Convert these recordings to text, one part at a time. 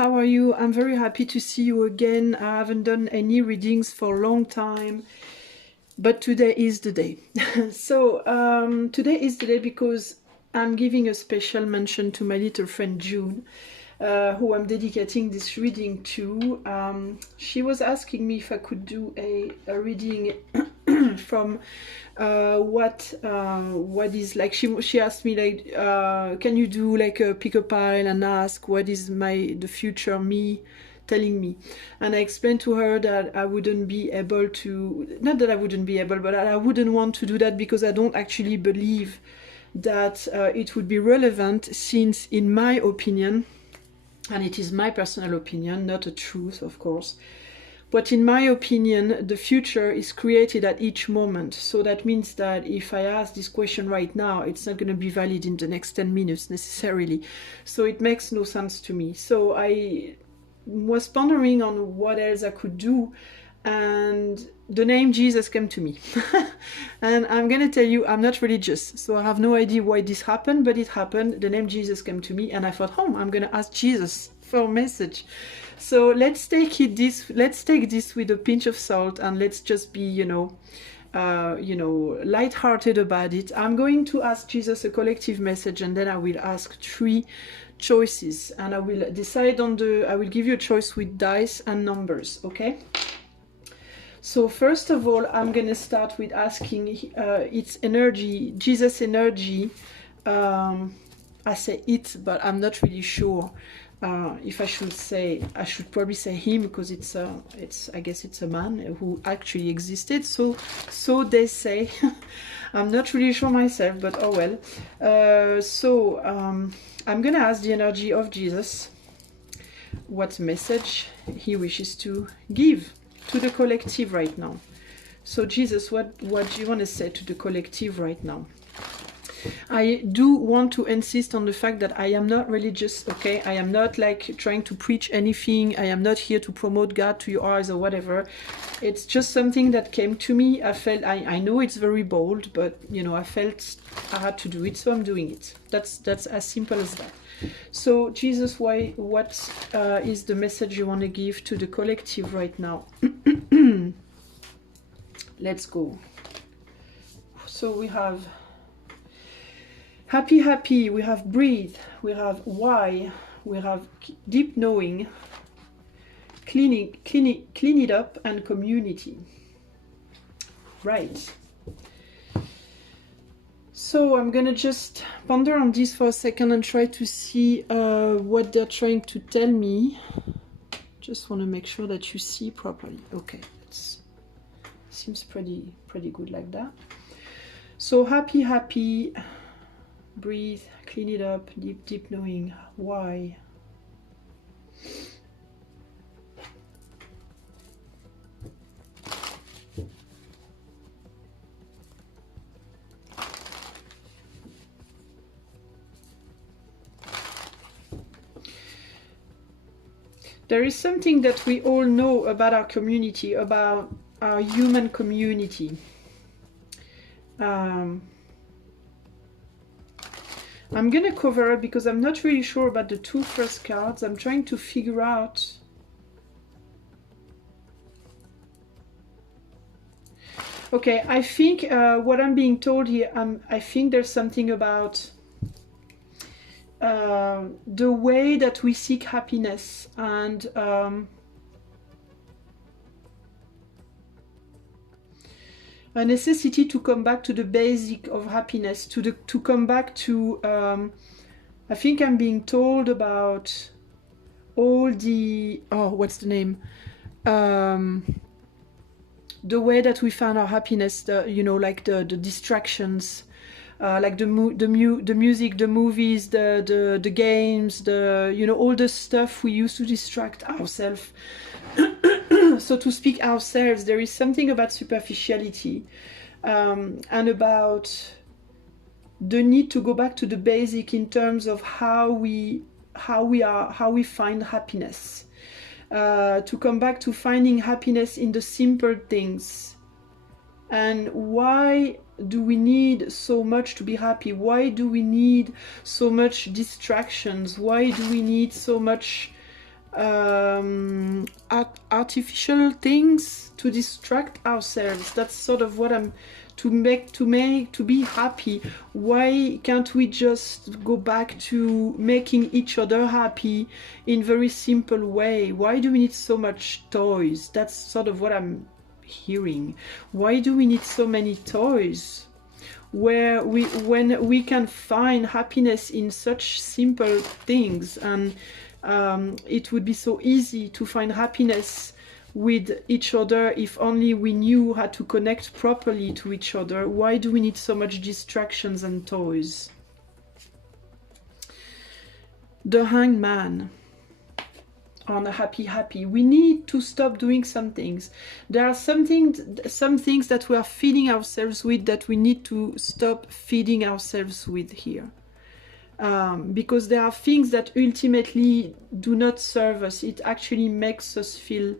how are you? I'm very happy to see you again. I haven't done any readings for a long time, but today is the day. So today is the day because I'm giving a special mention to my little friend June, who I'm dedicating this reading to. She was asking me if I could do a reading from what is like, she asked me like, can you do like a pick a pile and ask what is the future me telling me. And I explained to her that I wouldn't be able to, not that I wouldn't be able, but I wouldn't want to do that because I don't actually believe that it would be relevant, since in my opinion, and it is my personal opinion, not a truth of course, but in my opinion, the future is created at each moment. So that means that if I ask this question right now, it's not going to be valid in the next 10 minutes necessarily. So it makes no sense to me. So I was pondering on what else I could do, and the name Jesus came to me. And I'm going to tell you, I'm not religious, so I have no idea why this happened, but it happened. The name Jesus came to me, and I thought, oh, I'm going to ask Jesus for a message. So let's take this with a pinch of salt, and let's just be, light-hearted about it. I'm going to ask Jesus a collective message, and then I will ask 3 choices, and I will decide on I will give you a choice with dice and numbers, okay? So first of all, I'm going to start with asking its energy, Jesus' energy. I say it, but I'm not really sure if I should say, I should probably say him, because I guess it's a man who actually existed. So they say. I'm not really sure myself, but oh well. I'm going to ask the energy of Jesus what message he wishes to give to the collective right now. So Jesus, what do you want to say to the collective right now? I do want to insist on the fact that I am not religious, okay? I am not like trying to preach anything. I am not here to promote God to your eyes or whatever. It's just something that came to me. I felt, I know it's very bold, but I felt I had to do it, so I'm doing it. That's as simple as that. So Jesus, what is the message you want to give to the collective right now? Let's go. So we have happy, we have breathe, we have why, we have deep knowing, clean it up, and community. Right. So I'm gonna just ponder on this for a second and try to see what they're trying to tell me. Just want to make sure that you see properly. Okay, seems pretty good like that. So happy, breathe, clean it up, deep knowing, why. There is something that we all know about our community, about our human community. I'm going to cover it because I'm not really sure about the 2 first cards. I'm trying to figure out. Okay, I think what I'm being told here, I think there's something about the way that we seek happiness, and a necessity to come back to the basic of happiness, to come back to I think I'm being told about all the, what's the name, the way that we found our happiness, like the distractions, like the music, the movies, the games, all the stuff we use to distract ourselves. So to speak ourselves, there is something about superficiality, and about the need to go back to the basic in terms of how we find happiness, to come back to finding happiness in the simple things. And why do we need so much to be happy? Why do we need so much distractions? Why do we need so much artificial things to distract ourselves. That's sort of what I'm to be happy. Why can't we just go back to making each other happy in very simple way? Why do we need so much toys? That's sort of what I'm hearing. Why do we need so many toys? When we can find happiness in such simple things, and it would be so easy to find happiness with each other if only we knew how to connect properly to each other. Why do we need so much distractions and toys? The Hanged Man on a happy. We need to stop doing some things. There are some things that we are feeding ourselves with that we need to stop feeding ourselves with here. Because there are things that ultimately do not serve us. It actually makes us feel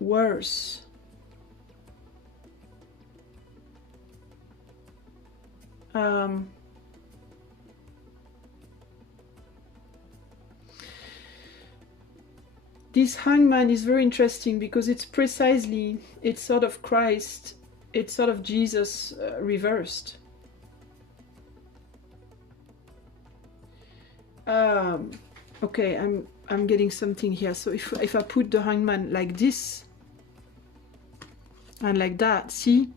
worse. This hangman is very interesting because it's sort of Christ, it's sort of Jesus reversed. Okay, I'm getting something here. So if I put the hangman like this and like that, see,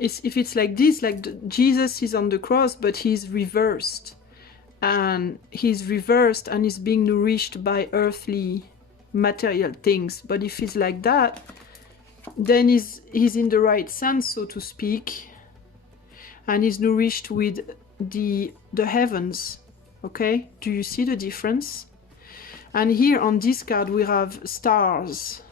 if it's like this, like Jesus is on the cross, but he's reversed, and he's being nourished by earthly material things. But if it's like that, then he's in the right sense, so to speak, and he's nourished with the heavens. Okay, do you see the difference? And here on this card we have stars.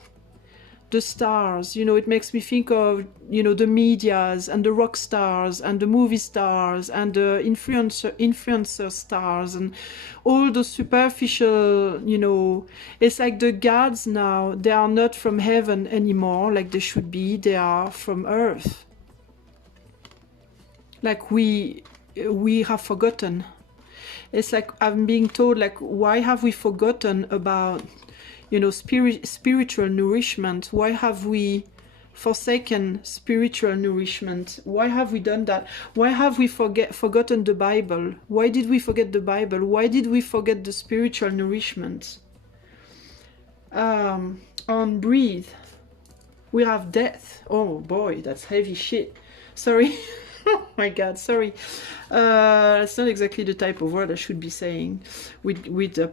The stars, you know, it makes me think of, you know, the medias and the rock stars and the movie stars and the influencer stars and all the superficial, you know, it's like the gods now, they are not from heaven anymore like they should be, they are from earth. Like we have forgotten. It's like I'm being told, like, why have we forgotten about, you know, spiritual nourishment? Why have we forsaken spiritual nourishment? Why have we done that? Why have we forgotten the Bible? Why did we forget the Bible? Why did we forget the spiritual nourishment? On breathe, we have death. Oh boy, that's heavy shit. Sorry. Oh my god, sorry. It's not exactly the type of word I should be saying with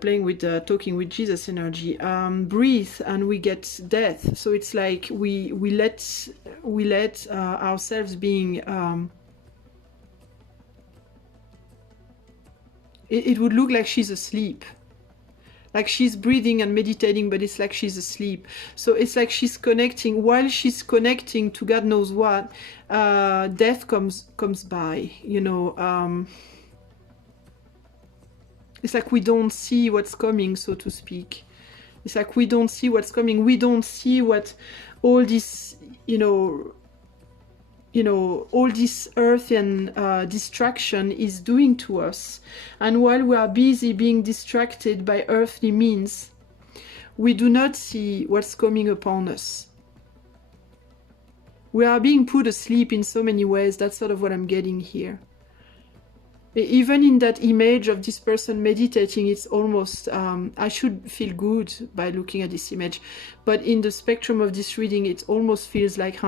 playing with talking with Jesus energy. Breathe and we get death. So it's like we let ourselves being it would look like she's asleep. Like she's breathing and meditating, but it's like she's asleep. So it's like she's connecting. While she's connecting to God knows what, death comes by, you know. It's like we don't see what's coming, so to speak. It's like we don't see what's coming. We don't see what all this, you know, all this earth and distraction is doing to us. And while we are busy being distracted by earthly means, we do not see what's coming upon us. We are being put asleep in so many ways. That's sort of what I'm getting here. Even in that image of this person meditating, it's almost, I should feel good by looking at this image. But in the spectrum of this reading, it almost feels like,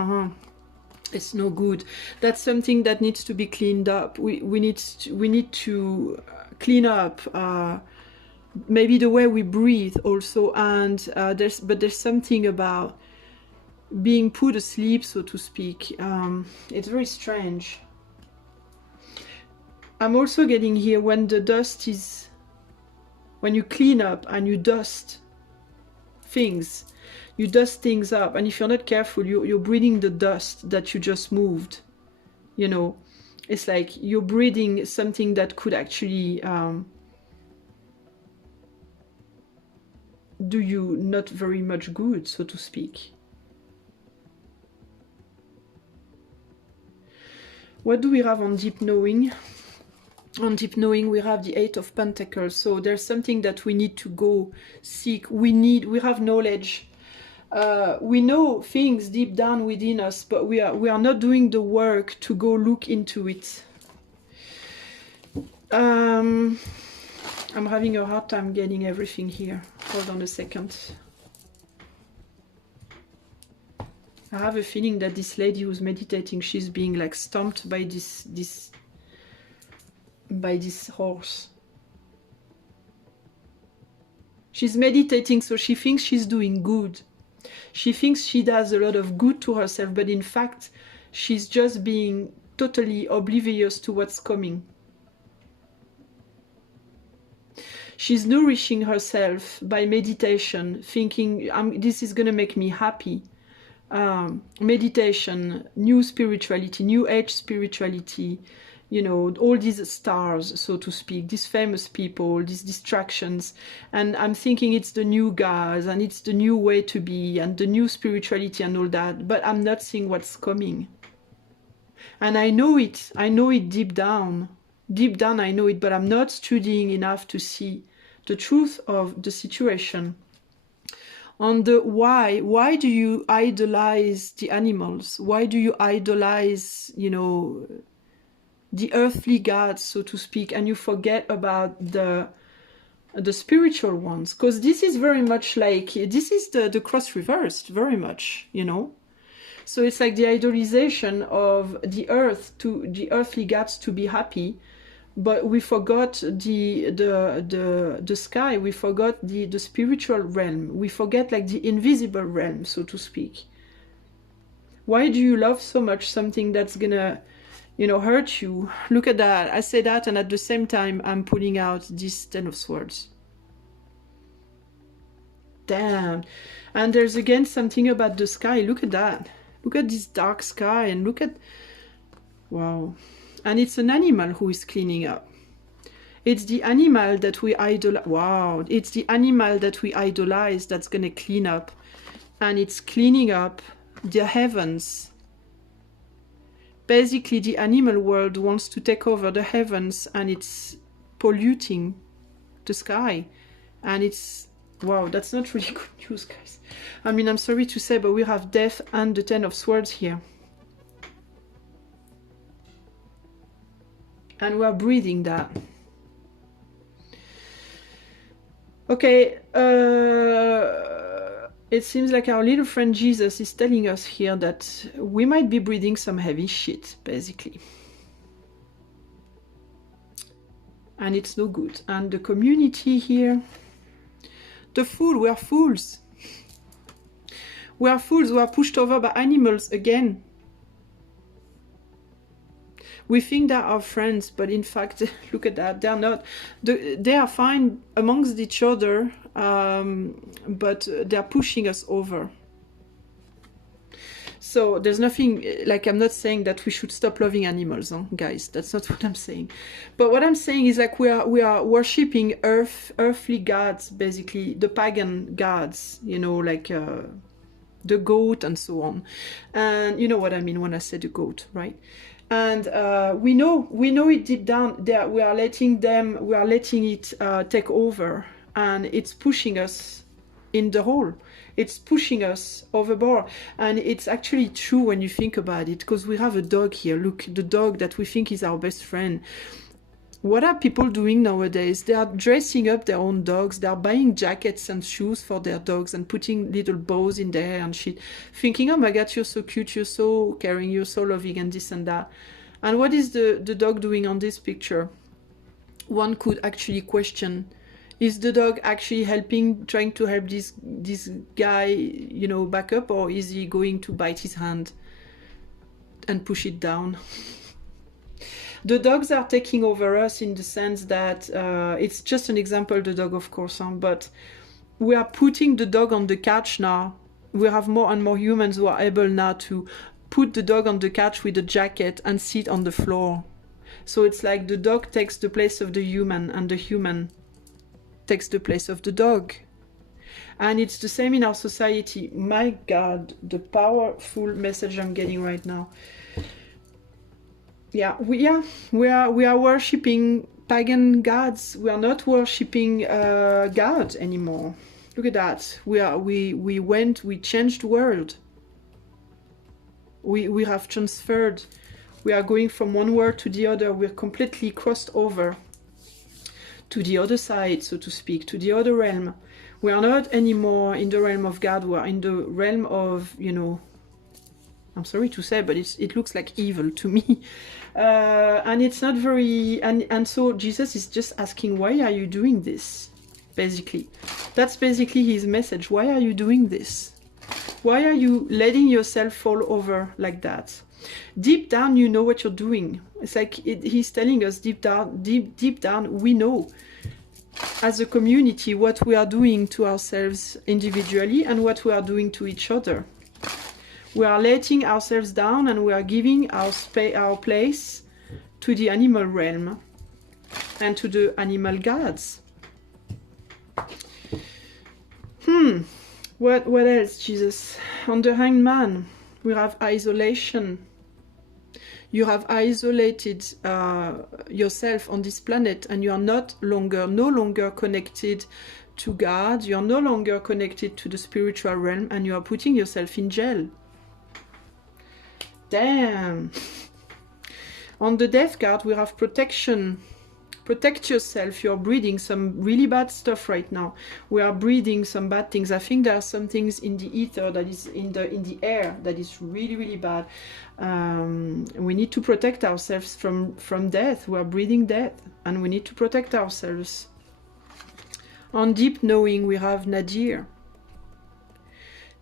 it's no good. That's something that needs to be cleaned up. We need to clean up maybe the way we breathe also. And there's something about being put asleep, so to speak. It's very strange. I'm also getting here when the dust is, when you clean up and you dust things. You dust things up, and if you're not careful, you're breathing the dust that you just moved. You know, it's like you're breathing something that could actually do you not very much good, so to speak. What do we have on deep knowing? On deep knowing, we have the Eight of Pentacles. So there's something that we need to go seek. We have knowledge. We know things deep down within us, but we are not doing the work to go look into it. I'm having a hard time getting everything here. Hold on a second. I have a feeling that this lady who's meditating, she's being like stomped by this horse. She's meditating, so she thinks she's doing good. She thinks she does a lot of good to herself, but in fact, she's just being totally oblivious to what's coming. She's nourishing herself by meditation, thinking, this is going to make me happy. Meditation, new spirituality, new age spirituality, you know, all these stars, so to speak, these famous people, these distractions. And I'm thinking it's the new guys and it's the new way to be and the new spirituality and all that. But I'm not seeing what's coming. And I know it deep down. Deep down I know it, but I'm not studying enough to see the truth of the situation. On the why do you idolize the animals? Why do you idolize, you know, the earthly gods, so to speak, and you forget about the spiritual ones? Because this is very much like, this is the cross reversed, very much, you know. So it's like the idolization of the earth, to the earthly gods to be happy, but we forgot the sky, we forgot the spiritual realm, we forget like the invisible realm, so to speak. Why do you love so much something that's gonna, you know, hurt you? Look at that. I say that, and at the same time I'm pulling out this Ten of Swords. Damn. And there's again something about the sky. Look at that. Look at this dark sky, and look at, wow. And it's an animal who is cleaning up. It's the animal that we idolize. Wow. It's the animal that we idolize that's going to clean up. And it's cleaning up the heavens. Basically, the animal world wants to take over the heavens, and it's polluting the sky. And it's, wow, that's not really good news, guys. I mean, I'm sorry to say, but we have death and the Ten of Swords here. And we are breathing that. Okay, it seems like our little friend Jesus is telling us here that we might be breathing some heavy shit, basically. And it's no good. And the community here, the fool, we are fools. We are fools, we are pushed over by animals again. We think they're our friends, but in fact, look at that, they're not. They are fine amongst each other, but they're pushing us over. So there's nothing, like, I'm not saying that we should stop loving animals, huh, guys. That's not what I'm saying. But what I'm saying is, like, we are worshipping earthly gods, basically, the pagan gods, you know, like the goat and so on. And you know what I mean when I say the goat, right? And we know it deep down that we are letting it take over, and it's pushing us in the hole. It's pushing us overboard. And it's actually true when you think about it, because we have a dog here. Look, the dog that we think is our best friend. What are people doing nowadays? They are dressing up their own dogs. They are buying jackets and shoes for their dogs and putting little bows in their hair and shit, thinking, oh my God, you're so cute, you're so caring, you're so loving, and this and that. And what is the dog doing on this picture? One could actually question, is the dog actually trying to help this guy, you know, back up, or is he going to bite his hand and push it down? The dogs are taking over us in the sense that it's just an example, the dog, of course, but we are putting the dog on the couch now. We have more and more humans who are able now to put the dog on the couch with a jacket and sit on the floor. So it's like the dog takes the place of the human, and the human takes the place of the dog. And it's the same in our society. My God, the powerful message I'm getting right now. we are worshipping pagan gods. We are not worshipping God anymore. Look at that. We changed the world. We have transferred. We are going from one world to the other. We're completely crossed over to the other side, so to speak, to the other realm. We are not anymore in the realm of God. We are in the realm of, you know, I'm sorry to say, but it looks like evil to me. And it's not very... And so Jesus is just asking, why are you doing this? Basically. That's basically his message. Why are you doing this? Why are you letting yourself fall over like that? Deep down, you know what you're doing. It's like he's telling us deep down, we know as a community what we are doing to ourselves individually and what we are doing to each other. We are letting ourselves down and we are giving our place to the animal realm and to the animal gods. What else, Jesus? On the hanged man, we have isolation. You have isolated yourself on this planet and you are no longer connected to God. You are no longer connected to the spiritual realm and you are putting yourself in jail. Damn. On the death card, we have protection. Protect yourself. You're breathing some really bad stuff right now. We are breathing some bad things. I think there are some things in the ether, that is in the air, that is really, really bad. We need to protect ourselves from death. We are breathing death and we need to protect ourselves. On deep knowing, we have Nadir.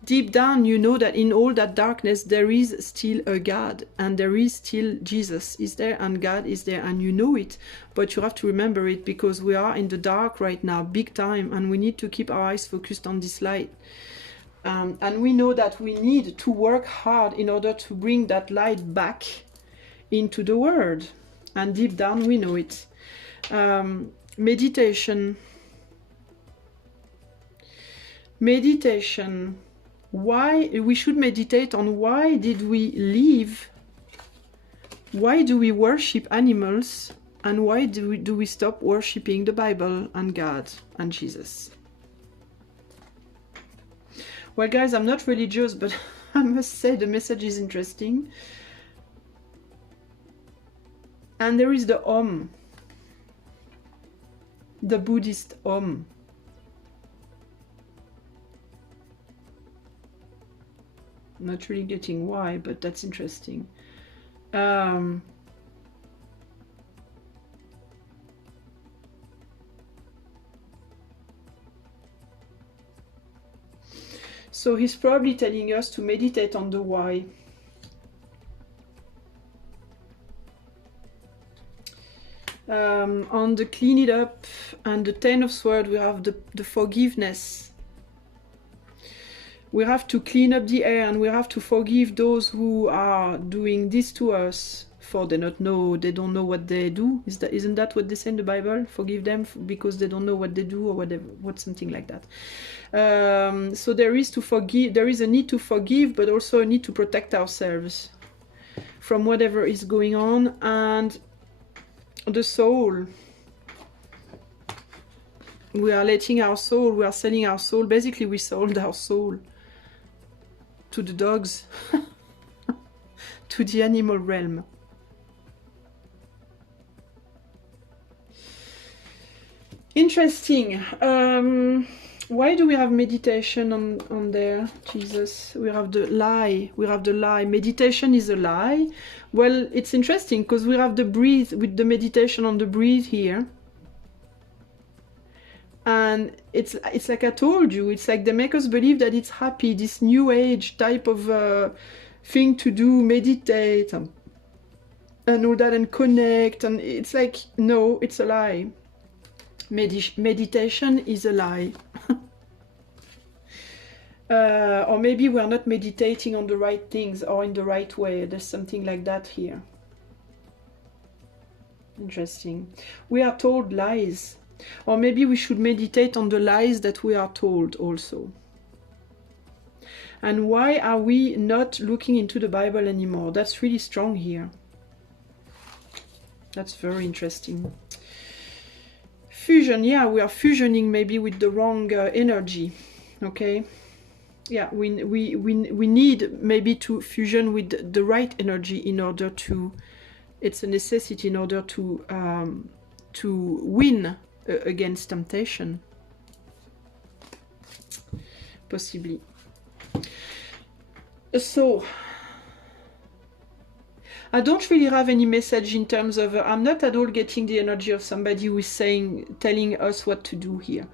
Deep down, you know that in all that darkness, there is still a God, and there is still Jesus is there, and God is there, and you know it. But you have to remember it, because we are in the dark right now, big time, and we need to keep our eyes focused on this light. And we know that we need to work hard in order to bring that light back into the world. And deep down, we know it. Meditation. Meditation. Why we should meditate on why did we live, why do we worship animals, and why do we stop worshipping the Bible and God and Jesus. Well guys, I'm not religious, but I must say the message is interesting. And there is the Om, the Buddhist Om. Not really getting why, but that's interesting. So he's probably telling us to meditate on the why. On the clean it up and the Ten of Swords, we have the forgiveness. We have to clean up the air and we have to forgive those who are doing this to us, for they don't know what they do. Isn't that what they say in the Bible? Forgive them because they don't know what they do, or whatever, something like that. So there is a need to forgive, but also a need to protect ourselves from whatever is going on. And the soul. We are letting our soul, we are selling our soul. Basically, we sold our soul to the dogs, to the animal realm. Interesting. Why do we have meditation on there, Jesus? We have the lie. We have the lie. Meditation is a lie. Well, it's interesting because we have the breathe, with the meditation on the breathe here. And it's like I told you, it's like they make us believe that it's happy, this new age type of thing to do, meditate and all that, and connect. And it's like, no, it's a lie. Meditation is a lie. Or maybe we're not meditating on the right things or in the right way. There's something like that here. Interesting. We are told lies. Or maybe we should meditate on the lies that we are told also. And why are we not looking into the Bible anymore? That's really strong here. That's very interesting. Fusion, yeah, we are fusioning maybe with the wrong energy, okay? Yeah, we need maybe to fusion with the right energy in order to, it's a necessity in order to win against temptation, possibly. So I don't really have any message in terms of, I'm not at all getting the energy of somebody who is telling us what to do here.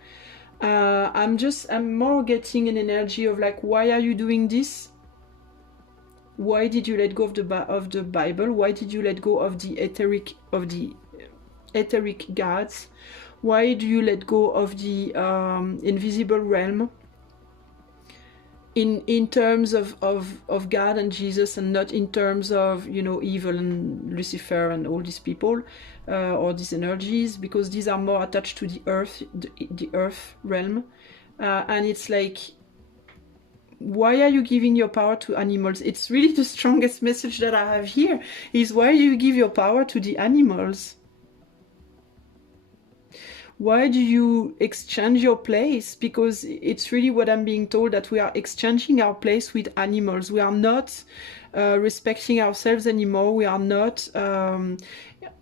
I'm more getting an energy of like, why are you doing this? Why did you let go of the Bible? Why did you let go of the etheric gods? Why do you let go of the invisible realm? In terms of God and Jesus, and not in terms of, you know, evil and Lucifer and all these people or these energies, because these are more attached to the earth realm. And it's like, why are you giving your power to animals? It's really the strongest message that I have here, is why do you give your power to the animals? Why do you exchange your place? Because it's really what I'm being told, that we are exchanging our place with animals. We are not respecting ourselves anymore. We are not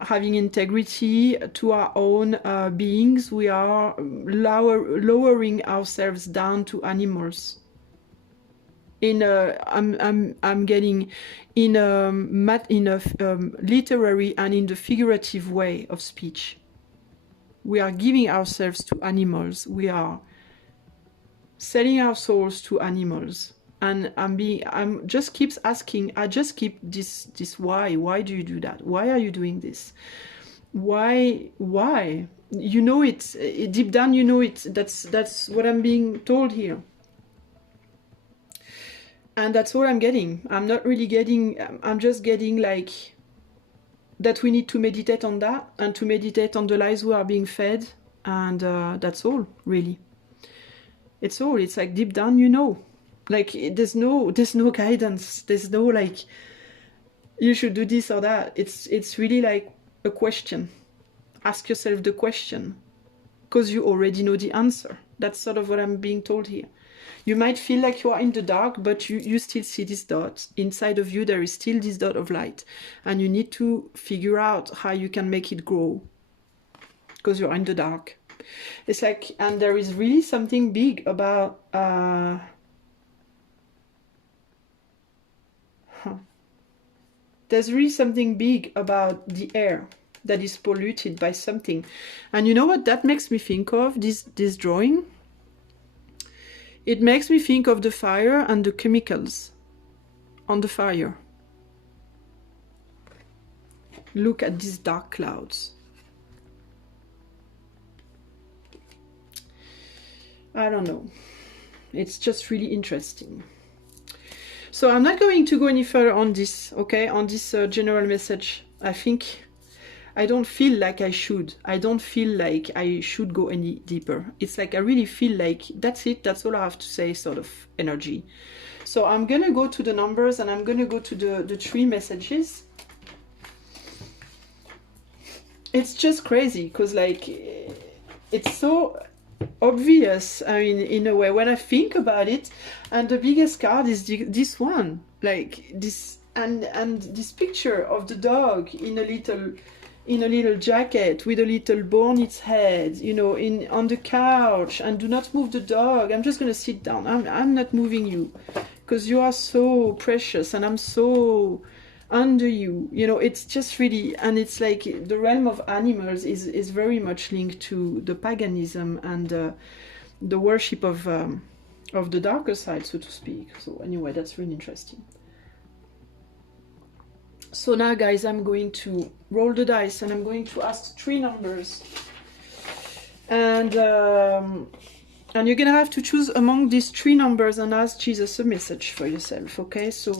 having integrity to our own beings. We are lowering ourselves down to animals. I'm getting in a literary and in the figurative way of speech. We are giving ourselves to animals. We are selling our souls to animals. And I'm just keeps asking, I just keep this why do you do that? Why are you doing this? Why? You know it, deep down you know it. That's what I'm being told here. And that's all I'm getting. I'm not really getting, I'm just getting like, that we need to meditate on that, and to meditate on the lies we are being fed, and that's all, really. It's all, it's like deep down, you know. Like, there's no guidance, there's no like, you should do this or that. It's really like a question. Ask yourself the question, because you already know the answer. That's sort of what I'm being told here. You might feel like you are in the dark, but you still see this dot. Inside of you, there is still this dot of light. And you need to figure out how you can make it grow, because you're in the dark. It's like, and there is really something big about... There's really something big about the air that is polluted by something. And you know what that makes me think of, this drawing? It makes me think of the fire and the chemicals on the fire. Look at these dark clouds. I don't know. It's just really interesting. So I'm not going to go any further on this, okay? On this general message. I don't feel like I should. I don't feel like I should go any deeper. It's like I really feel like that's it. That's all I have to say, sort of energy. So I'm going to go to the numbers, and I'm going to go to the 3 messages. It's just crazy, because like it's so obvious. I mean, in a way, when I think about it, and the biggest card is this one. Like this, and this picture of the dog in a little jacket with a little bow on its head, you know, on the couch, and do not move the dog. I'm just gonna sit down. I'm not moving you, because you are so precious, and I'm so under you. You know, it's just really, and it's like the realm of animals is very much linked to the paganism and the worship of the darker side, so to speak. So anyway, that's really interesting. So now, guys, I'm going to roll the dice, and I'm going to ask 3 numbers. And you're going to have to choose among these 3 numbers and ask Jesus a message for yourself, okay? So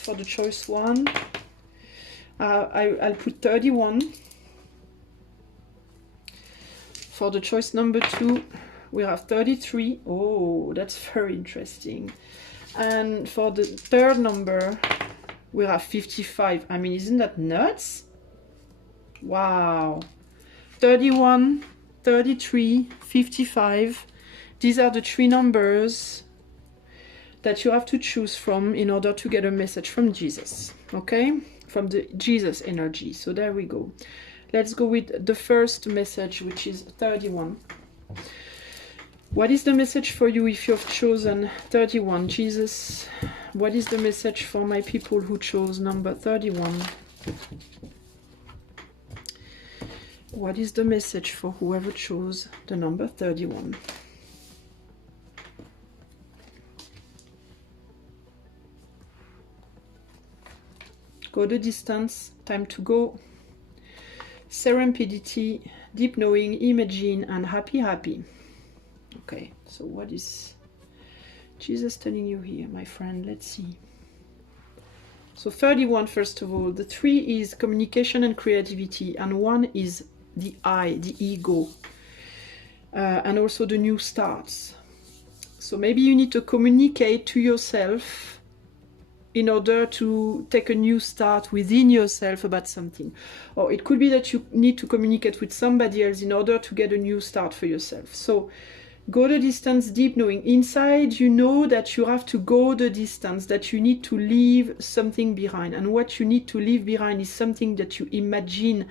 for the choice 1, I'll put 31. For the choice number 2, we have 33. Oh, that's very interesting. And for the 3rd number... we have 55. I mean, isn't that nuts? Wow. 31, 33, 55. These are the three numbers that you have to choose from in order to get a message from Jesus. Okay? From the Jesus energy. So there we go. Let's go with the first message, which is 31. What is the message for you if you have chosen 31? Jesus, what is the message for my people who chose number 31? What is the message for whoever chose the number 31? Go the distance, time to go. Serendipity, deep knowing, imagine, and happy, happy. Okay, so what is Jesus telling you here, my friend? Let's see. So 31, first of all, the 3 is communication and creativity, and 1 is the I, the ego, and also the new starts. So maybe you need to communicate to yourself in order to take a new start within yourself about something. Or it could be that you need to communicate with somebody else in order to get a new start for yourself. So go the distance, deep knowing. Inside, you know that you have to go the distance, that you need to leave something behind. And what you need to leave behind is something that you imagine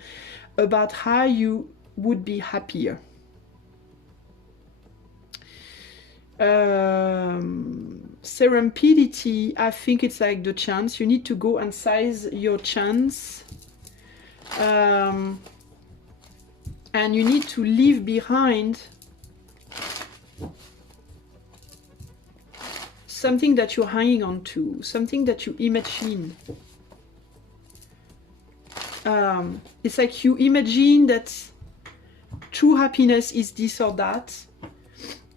about how you would be happier. Serendipity, I think it's like the chance. You need to go and size your chance. And you need to leave behind something that you're hanging on to, something that you imagine. It's like you imagine that true happiness is this or that,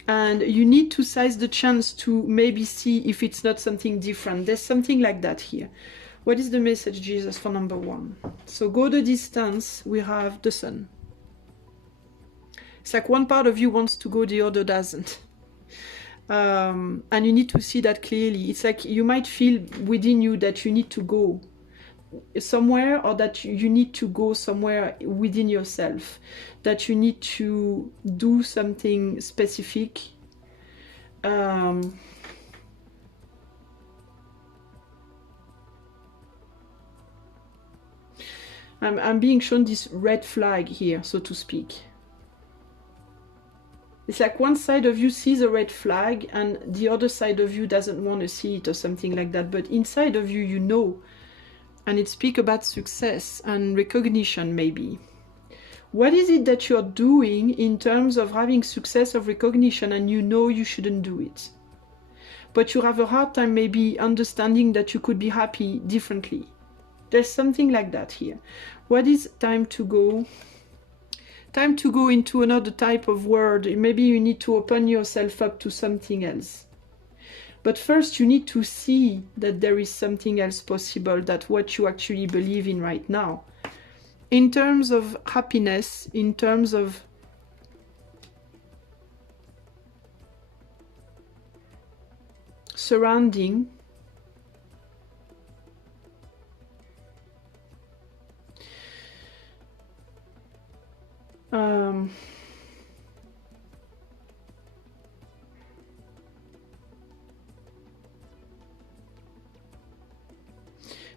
and you need to size the chance to maybe see if it's not something different. There's something like that here. What is the message, Jesus, for number 1? So go the distance, we have the sun. It's like one part of you wants to go, the other doesn't. And you need to see that clearly. It's like you might feel within you that you need to go somewhere, or that you need to go somewhere within yourself, that you need to do something specific. I'm being shown this red flag here, so to speak. It's like one side of you sees a red flag and the other side of you doesn't want to see it, or something like that. But inside of you, you know. And it speaks about success and recognition, maybe. What is it that you're doing in terms of having success of recognition, and you know you shouldn't do it? But you have a hard time maybe understanding that you could be happy differently. There's something like that here. What is time to go? Time to go into another type of world. Maybe you need to open yourself up to something else. But first you need to see that there is something else possible, that what you actually believe in right now. In terms of happiness, in terms of surrounding,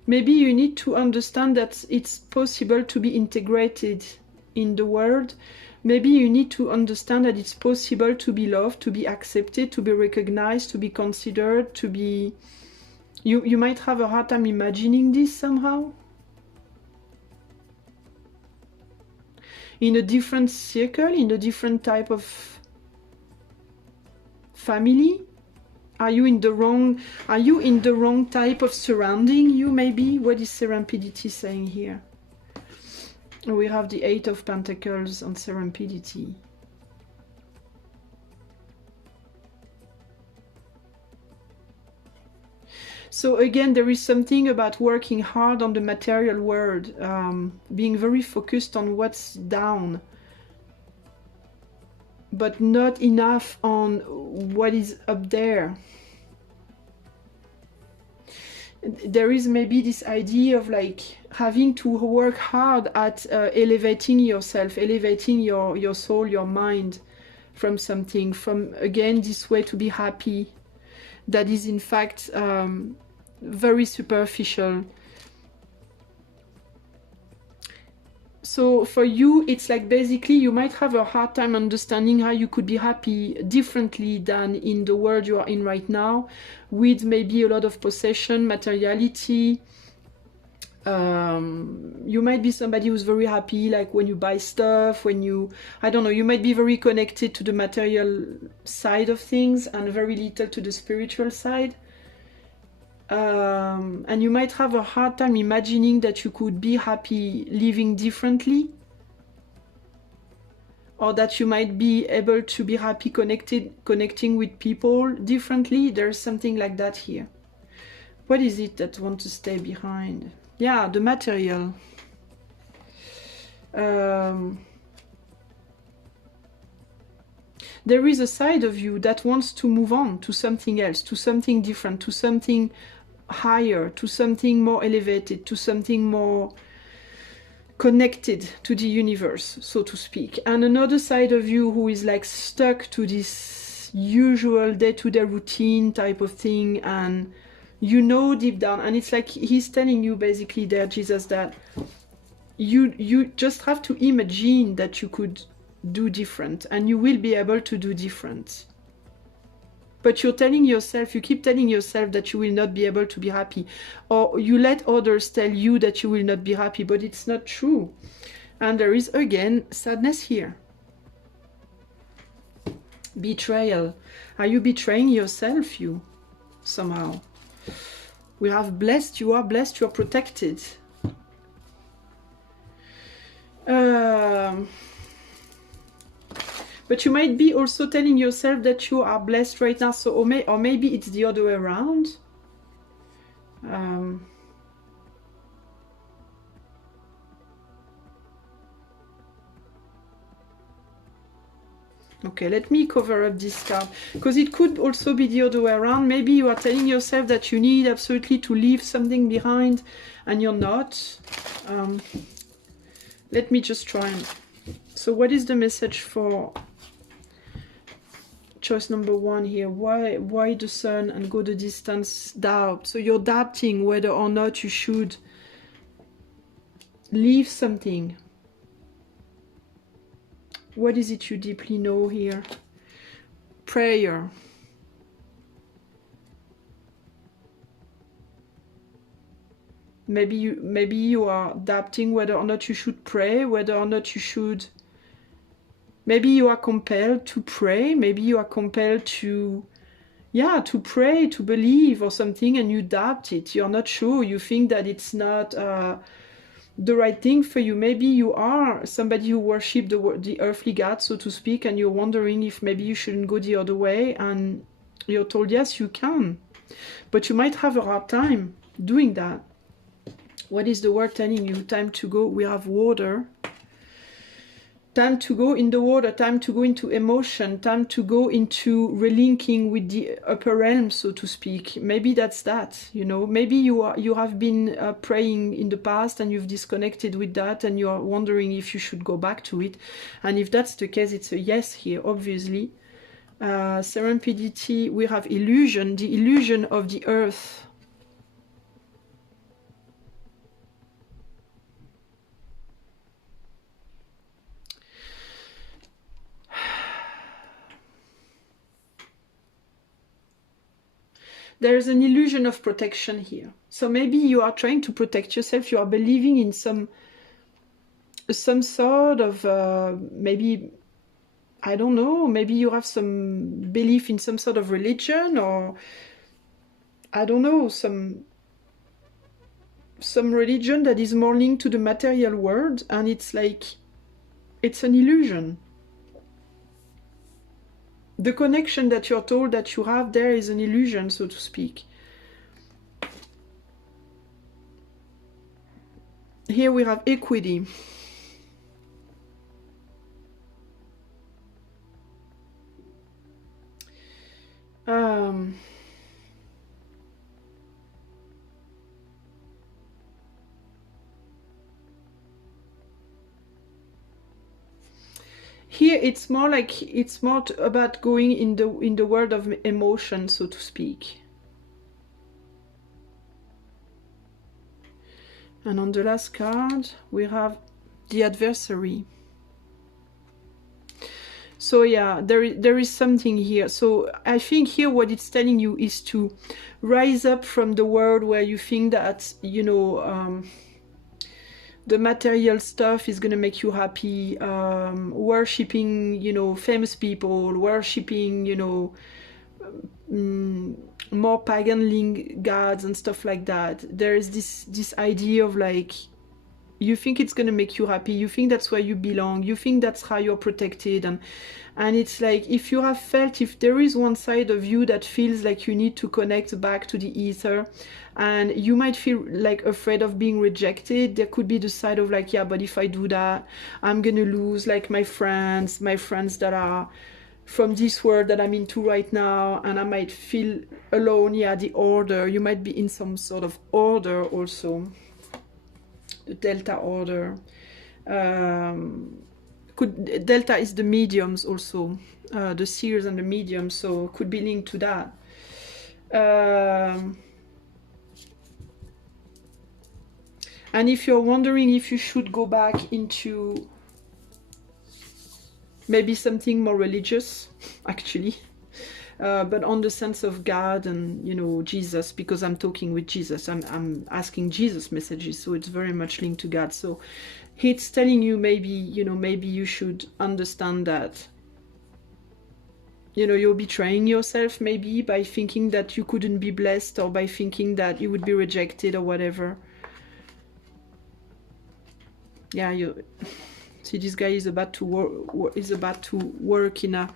maybe you need to understand that it's possible to be integrated in the world. Maybe you need to understand that it's possible to be loved, to be accepted, to be recognized, to be considered, to be... You might have a hard time imagining this somehow. In a different circle, in a different type of family. Are you in the wrong type of surrounding? You maybe? What is serendipity saying here? We have the 8 of Pentacles on serendipity. So again, there is something about working hard on the material world, being very focused on what's down, but not enough on what is up there. There is maybe this idea of like having to work hard at elevating yourself, elevating your soul, your mind from something, from, again, this way to be happy, that is in fact very superficial. So for you, it's like basically you might have a hard time understanding how you could be happy differently than in the world you are in right now, with maybe a lot of possession, materiality. You might be somebody who's very happy, like when you buy stuff, when you, I don't know, you might be very connected to the material side of things and very little to the spiritual side. And you might have a hard time imagining that you could be happy living differently, or that you might be able to be happy connecting with people differently. There's something like that here. What is it that wants to stay behind? Yeah, the material. There is a side of you that wants to move on to something else, to something different, to something higher, to something more elevated, to something more connected to the universe, so to speak. And another side of you who is like stuck to this usual day-to-day routine type of thing, and you know deep down, and it's like he's telling you basically there, Jesus, that you just have to imagine that you could do different, and you will be able to do different. But you're telling yourself, you keep telling yourself that you will not be able to be happy, or you let others tell you that you will not be happy, but it's not true. And there is again sadness here. Betrayal. Are you betraying yourself, you, somehow? We have blessed, you are blessed, you are protected. But you might be also telling yourself that you are blessed right now, so or maybe it's the other way around. Okay, let me cover up this card, because it could also be the other way around. Maybe you are telling yourself that you need absolutely to leave something behind, and you're not. Let me just try. So what is the message for choice number 1 here? Why the sun and go the distance? Doubt. So you're doubting whether or not you should leave something. What is it you deeply know here? Prayer. Maybe you are doubting whether or not you should pray, whether or not you should. Maybe you are compelled to pray. Maybe you are compelled to, yeah, to pray, to believe or something, and you doubt it. You're not sure. You think that it's not the right thing for you. Maybe you are somebody who worships the earthly God, so to speak, and you're wondering if maybe you shouldn't go the other way, and you're told, yes, you can. But you might have a hard time doing that. What is the word telling you? Time to go. We have water. Time to go in the water, time to go into emotion, time to go into relinking with the upper realm, so to speak. Maybe that's that, you know. Maybe you have been praying in the past and you've disconnected with that, and you are wondering if you should go back to it. And if that's the case, it's a yes here, obviously. Serendipity, we have illusion, the illusion of the earth. There's an illusion of protection here. So maybe you are trying to protect yourself. You are believing in some sort of, maybe, I don't know, maybe you have some belief in some sort of religion, or, I don't know, some religion that is more linked to the material world, and it's like, it's an illusion. The connection that you're told that you have there is an illusion, so to speak. Here we have equity. here it's more like, it's more about going in the world of emotion, so to speak. And on the last card we have the adversary. So yeah, there is something here. So I think here what it's telling you is to rise up from the world where you think that, you know, the material stuff is going to make you happy, worshipping, you know, famous people, worshipping, you know, more pagan gods and stuff like that. There is this idea of like, you think it's going to make you happy, you think that's where you belong, you think that's how you're protected, and it's like, if you have felt, if there is one side of you that feels like you need to connect back to the ether, and you might feel like afraid of being rejected, there could be the side of like, yeah, but if I do that, I'm gonna lose like my friends that are from this world that I'm into right now, and I might feel alone. Yeah, the order, you might be in some sort of order also, the Delta order. Delta is the mediums also, the seers and the mediums, so could be linked to that. And if you're wondering if you should go back into maybe something more religious, actually, but on the sense of God and, you know, Jesus, because I'm talking with Jesus, I'm asking Jesus messages, so it's very much linked to God. So it's telling you, maybe, you know, maybe you should understand that, you know, you're betraying yourself maybe by thinking that you couldn't be blessed, or by thinking that you would be rejected or whatever. Yeah, you see, this guy is about to work in a,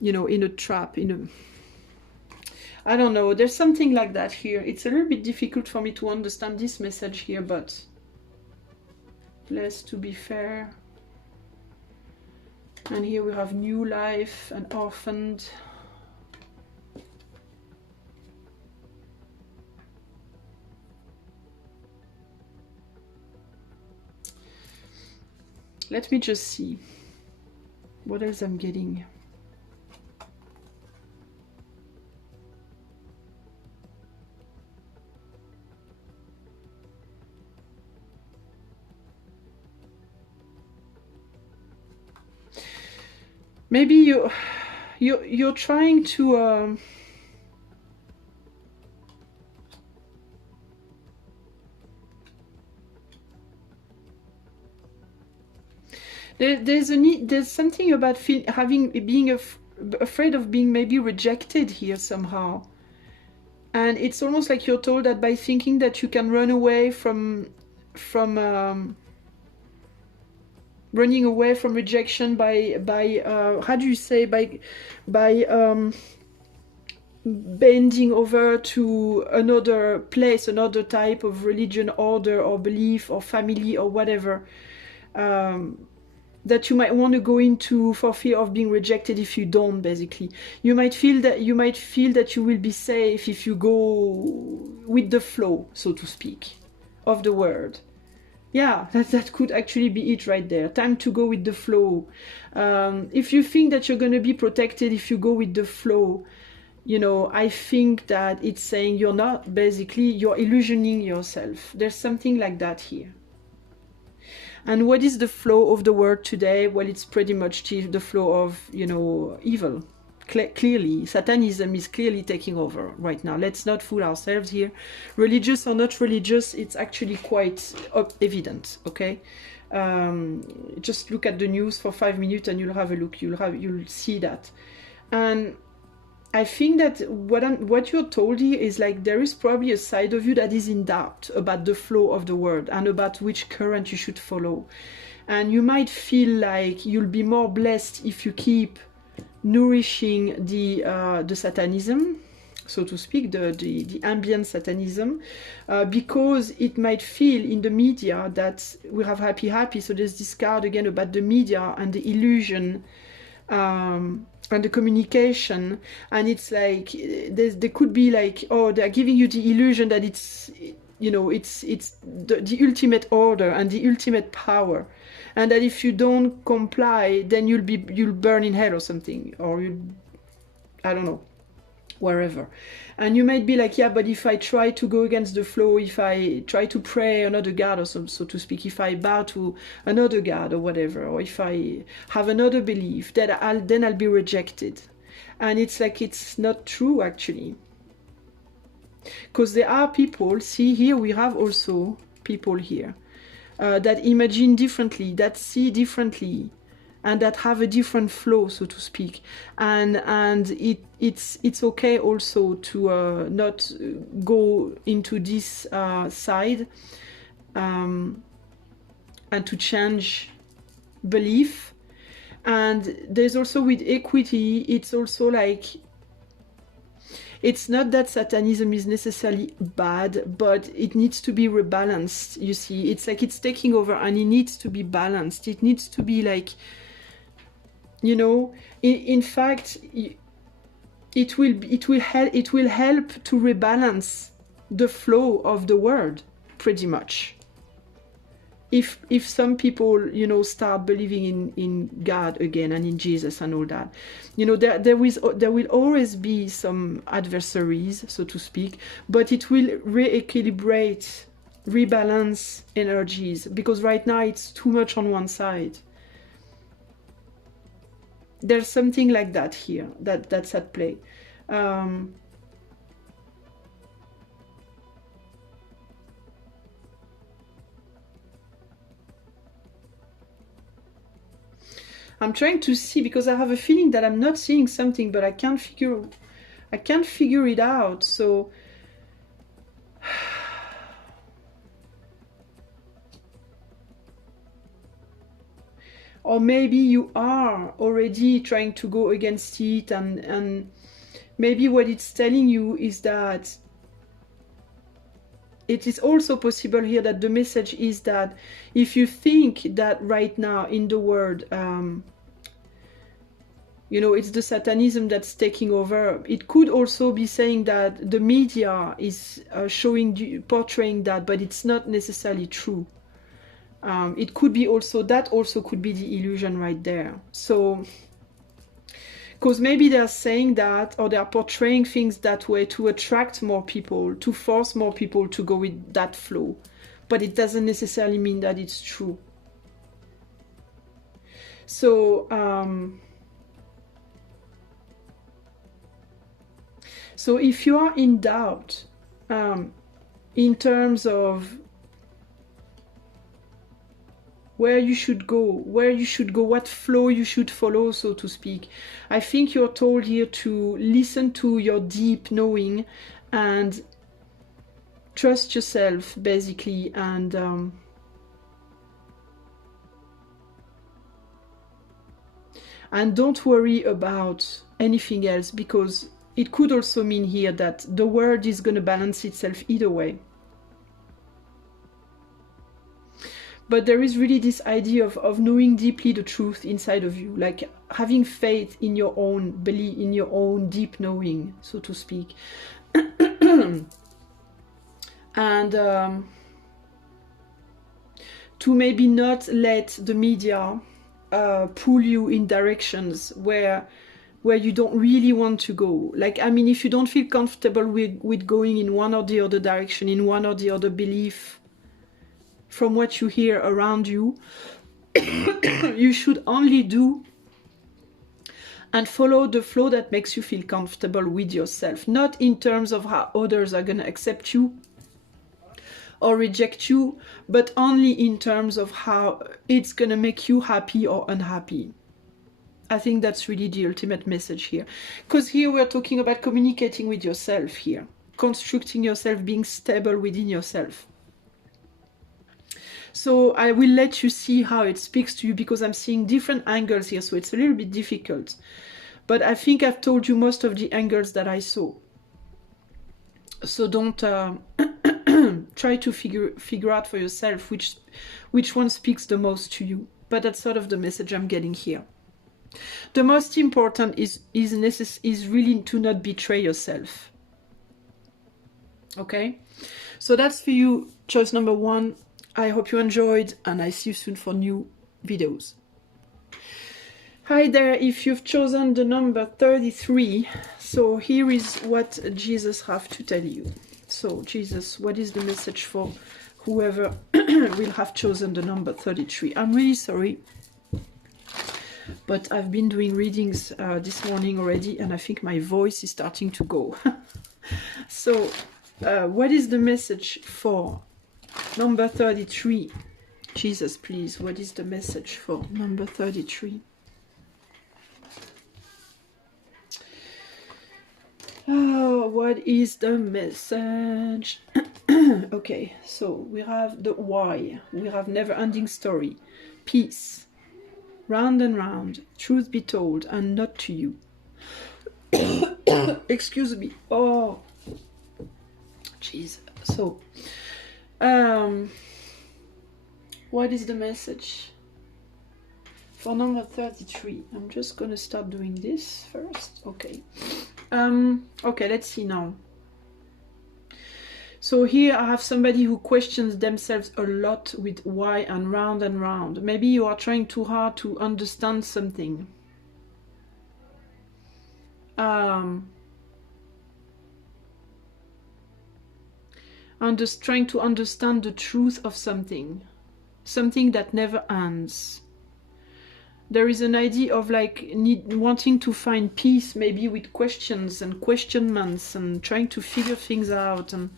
you know, in a trap, in a, I don't know, there's something like that here. It's a little bit difficult for me to understand this message here, but blessed to be fair. And here we have new life and orphaned. Let me just see what else I'm getting. Maybe you're trying to there's something about being afraid of being maybe rejected here somehow. And it's almost like you're told that by thinking that you can run away from running away from rejection by how do you say, by bending over to another place, another type of religion, order or belief or family or whatever, that you might want to go into for fear of being rejected. If you don't, basically, you might feel that you will be safe if you go with the flow, so to speak, of the word. Yeah, that could actually be it right there. Time to go with the flow. If you think that you're going to be protected if you go with the flow, you know, I think that it's saying you're not, basically, you're illusioning yourself. There's something like that here. And what is the flow of the world today? Well, it's pretty much the flow of, you know, evil. Clearly, Satanism is clearly taking over right now. Let's not fool ourselves here. Religious or not religious, it's actually quite evident, okay? Just look at the news for 5 minutes and you'll have a look. You'll see that. And I think that what you're told here is like, there is probably a side of you that is in doubt about the flow of the world and about which current you should follow. And you might feel like you'll be more blessed if you keep nourishing the Satanism, so to speak, the ambient Satanism, because it might feel in the media that we have happy, so there's this card again about the media and the illusion and the communication, and it's like there could be like, oh, they're giving you the illusion that you know, it's the ultimate order and the ultimate power, and that if you don't comply, then you'll burn in hell or something, or I don't know, wherever. And you might be like, yeah, but if I try to go against the flow, if I try to pray another god, or so to speak, if I bow to another god or whatever, or if I have another belief, then I'll be rejected. And it's like, it's not true actually. Because there are people, see here we have also people here that imagine differently, that see differently, and that have a different flow, so to speak. And it's okay also to not go into this side and to change belief. And there's also with equity, it's also like, it's not that Satanism is necessarily bad, but it needs to be rebalanced, you see. It's like it's taking over and it needs to be balanced. It needs to be like, you know, in fact, it will help to rebalance the flow of the world, pretty much. If some people, you know, start believing in God again and in Jesus and all that, you know, there will always be some adversaries, so to speak, but it will re-equilibrate, rebalance energies, because right now it's too much on one side. There's something like that here, that's at play. I'm trying to see, because I have a feeling that I'm not seeing something, but I can't figure it out. So or maybe you are already trying to go against it, and maybe what it's telling you is that it is also possible here that the message is that if you think that right now in the world, you know, it's the Satanism that's taking over, it could also be saying that the media is portraying that, but it's not necessarily true. It could be also, that also could be the illusion right there. So, because maybe they're saying that, or they're portraying things that way to attract more people, to force more people to go with that flow. But it doesn't necessarily mean that it's true. So, so if you are in doubt in terms of where you should go, what flow you should follow, so to speak, I think you're told here to listen to your deep knowing and trust yourself, basically, and don't worry about anything else, because it could also mean here that the world is going to balance itself either way. But there is really this idea of knowing deeply the truth inside of you, like having faith in your own belief, in your own deep knowing, so to speak. And to maybe not let the media pull you in directions where you don't really want to go. Like, I mean, if you don't feel comfortable with going in one or the other direction, in one or the other belief, from what you hear around you, you should only do and follow the flow that makes you feel comfortable with yourself, not in terms of how others are going to accept you or reject you, but only in terms of how it's going to make you happy or unhappy. I think that's really the ultimate message here, because here we're talking about communicating with yourself here, constructing yourself, being stable within yourself. So I will let you see how it speaks to you, because I'm seeing different angles here, so it's a little bit difficult. But I think I've told you most of the angles that I saw. So don't try to figure out for yourself which one speaks the most to you. But that's sort of the message I'm getting here. The most important is really to not betray yourself. Okay? So that's for you, choice number 1. I hope you enjoyed, and I see you soon for new videos. Hi there, if you've chosen the number 33, so here is what Jesus have to tell you. So Jesus, what is the message for whoever will have chosen the number 33? I'm really sorry, but I've been doing readings this morning already, and I think my voice is starting to go. So what is the message for number 33? Jesus, please, what is the message for number 33? Oh, what is the message? Okay, so we have the why. We have never-ending story. Peace. Round and round. Truth be told, and not to you. Excuse me. Oh, jeez. So, what is the message for number 33? I'm just gonna start doing this first. Okay. Okay, let's see now. So here I have somebody who questions themselves a lot with why and round and round. Maybe you are trying too hard to understand something. Just trying to understand the truth of something. Something that never ends. There is an idea of like wanting to find peace, maybe with questions and questionments and trying to figure things out. And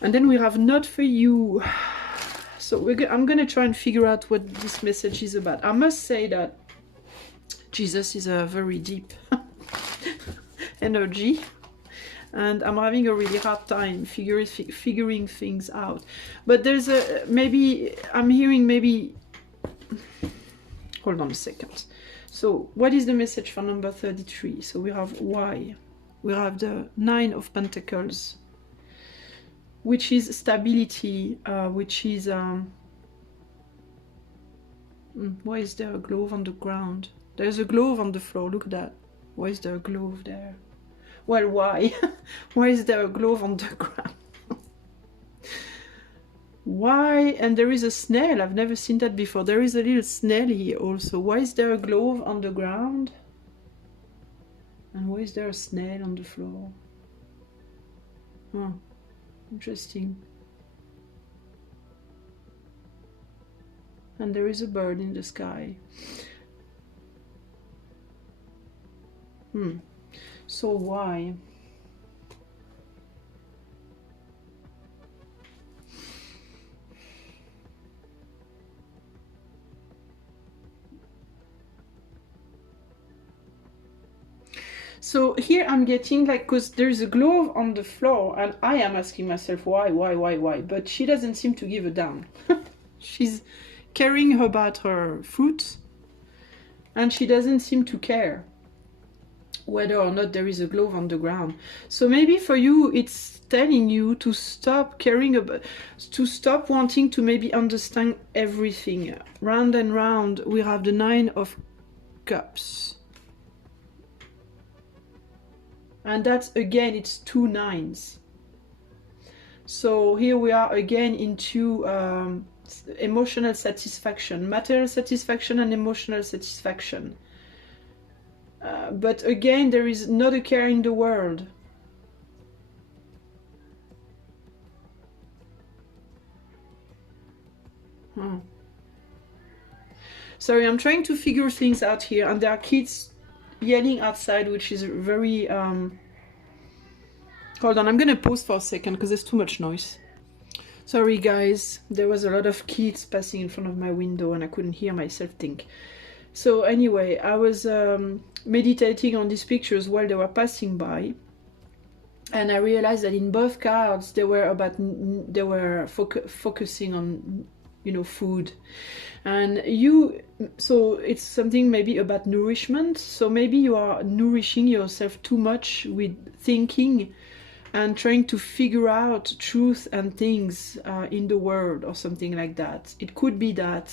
then we have not for you. So I'm going to try and figure out what this message is about. I must say that Jesus is a very deep energy. And I'm having a really hard time figuring things out. But there's maybe, I'm hearing maybe... Hold on a second. So what is the message for number 33? So we have why. We have the 9 of Pentacles, which is stability, which is... why is there a glove on the ground? There's a glove on the floor, look at that. Why is there a glove there? Well, why? Why is there a glove on the ground? Why? And there is a snail. I've never seen that before. There is a little snail here also. Why is there a glove on the ground? And why is there a snail on the floor? Oh, interesting. And there is a bird in the sky. So why? So here I'm getting like, because there's a glove on the floor and I am asking myself why, but she doesn't seem to give a damn. She's caring about her fruit and she doesn't seem to care whether or not there is a glove on the ground. So maybe for you it's telling you to stop caring about, to stop wanting to maybe understand everything. Round and round we have the 9 of Cups. And that's again, it's 2 9s. So here we are again into emotional satisfaction, material satisfaction and emotional satisfaction. But again, there is not a care in the world. Sorry, I'm trying to figure things out here, and there are kids yelling outside, which is very... Hold on, I'm gonna pause for a second because there's too much noise. Sorry guys, there was a lot of kids passing in front of my window and I couldn't hear myself think. So anyway, I was meditating on these pictures while they were passing by, and I realized that in both cards they were focusing on, you know, food. And so it's something maybe about nourishment. So maybe you are nourishing yourself too much with thinking and trying to figure out truth and things in the world or something like that. It could be that.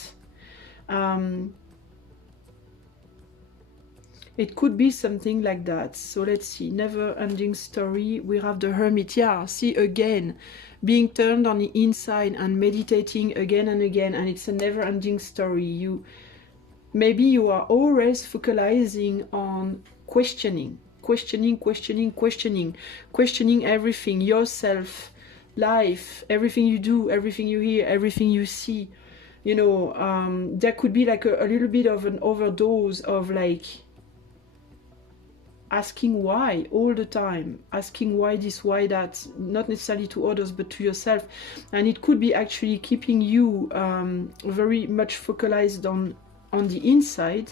It could be something like that. So let's see, never-ending story. We have the Hermit. Yeah, see, again, being turned on the inside and meditating again and again, and it's a never-ending story. Maybe you are always focalizing on questioning everything, yourself, life, everything you do, everything you hear, everything you see. You know, there could be like a little bit of an overdose of like asking why all the time, asking why this, why that, not necessarily to others but to yourself. And it could be actually keeping you very much focalized on the inside.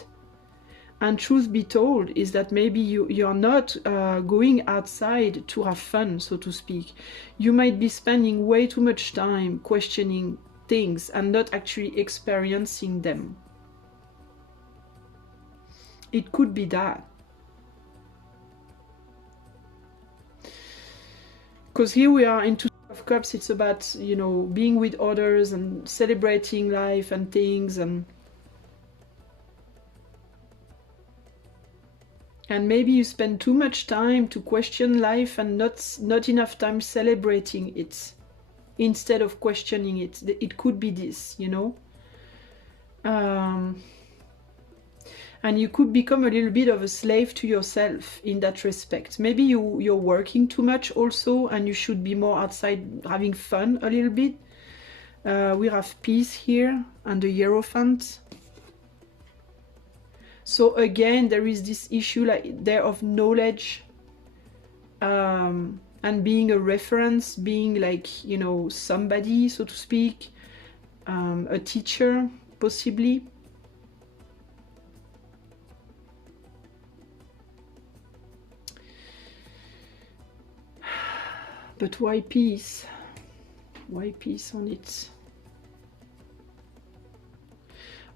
And truth be told is that maybe you're not going outside to have fun, so to speak. You might be spending way too much time questioning things and not actually experiencing them. It could be that. Because here we are in Two of Cups. It's about, you know, being with others and celebrating life and things, and maybe you spend too much time to question life and not enough time celebrating it instead of questioning it. It could be this, you know. And you could become a little bit of a slave to yourself in that respect. Maybe you're working too much also, and you should be more outside having fun a little bit. We have peace here and the Hierophant. So again, there is this issue like there of knowledge and being a reference, being like, you know, somebody, so to speak, a teacher, possibly. But why peace? Why peace on it?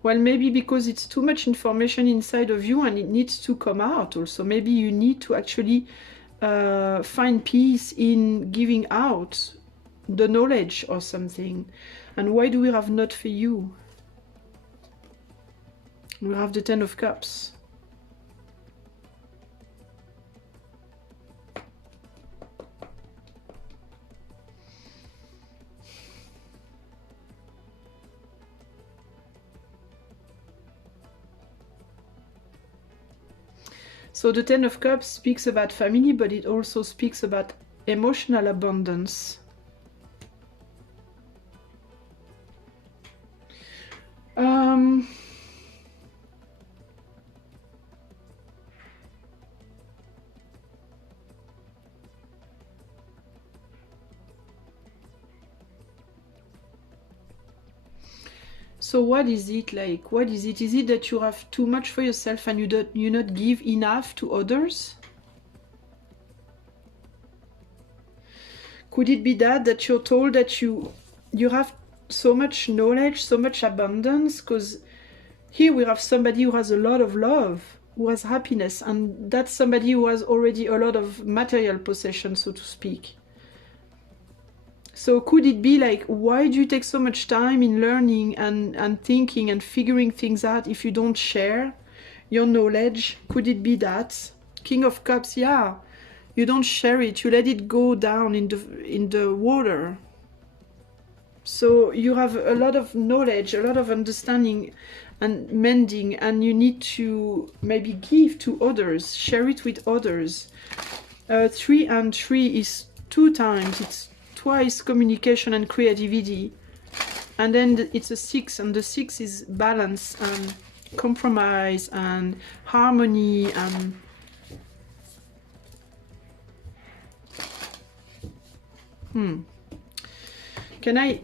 Well, maybe because it's too much information inside of you and it needs to come out also. Maybe you need to actually find peace in giving out the knowledge or something. And why do we have not for you? We have the Ten of Cups. So the Ten of Cups speaks about family, but it also speaks about emotional abundance. So what is it like? What is it? Is it that you have too much for yourself and you not give enough to others? Could it be that you're told that you have so much knowledge, so much abundance? Because here we have somebody who has a lot of love, who has happiness, and that's somebody who has already a lot of material possessions, so to speak. So could it be like, why do you take so much time in learning and thinking and figuring things out if you don't share your knowledge? Could it be that? King of Cups, yeah. You don't share it, you let it go down in the water. So you have a lot of knowledge, a lot of understanding and mending, and you need to maybe give to others, share it with others. 3 and 3 is 2 times, it's twice communication and creativity. And then it's a 6, and the 6 is balance and compromise and harmony and Can I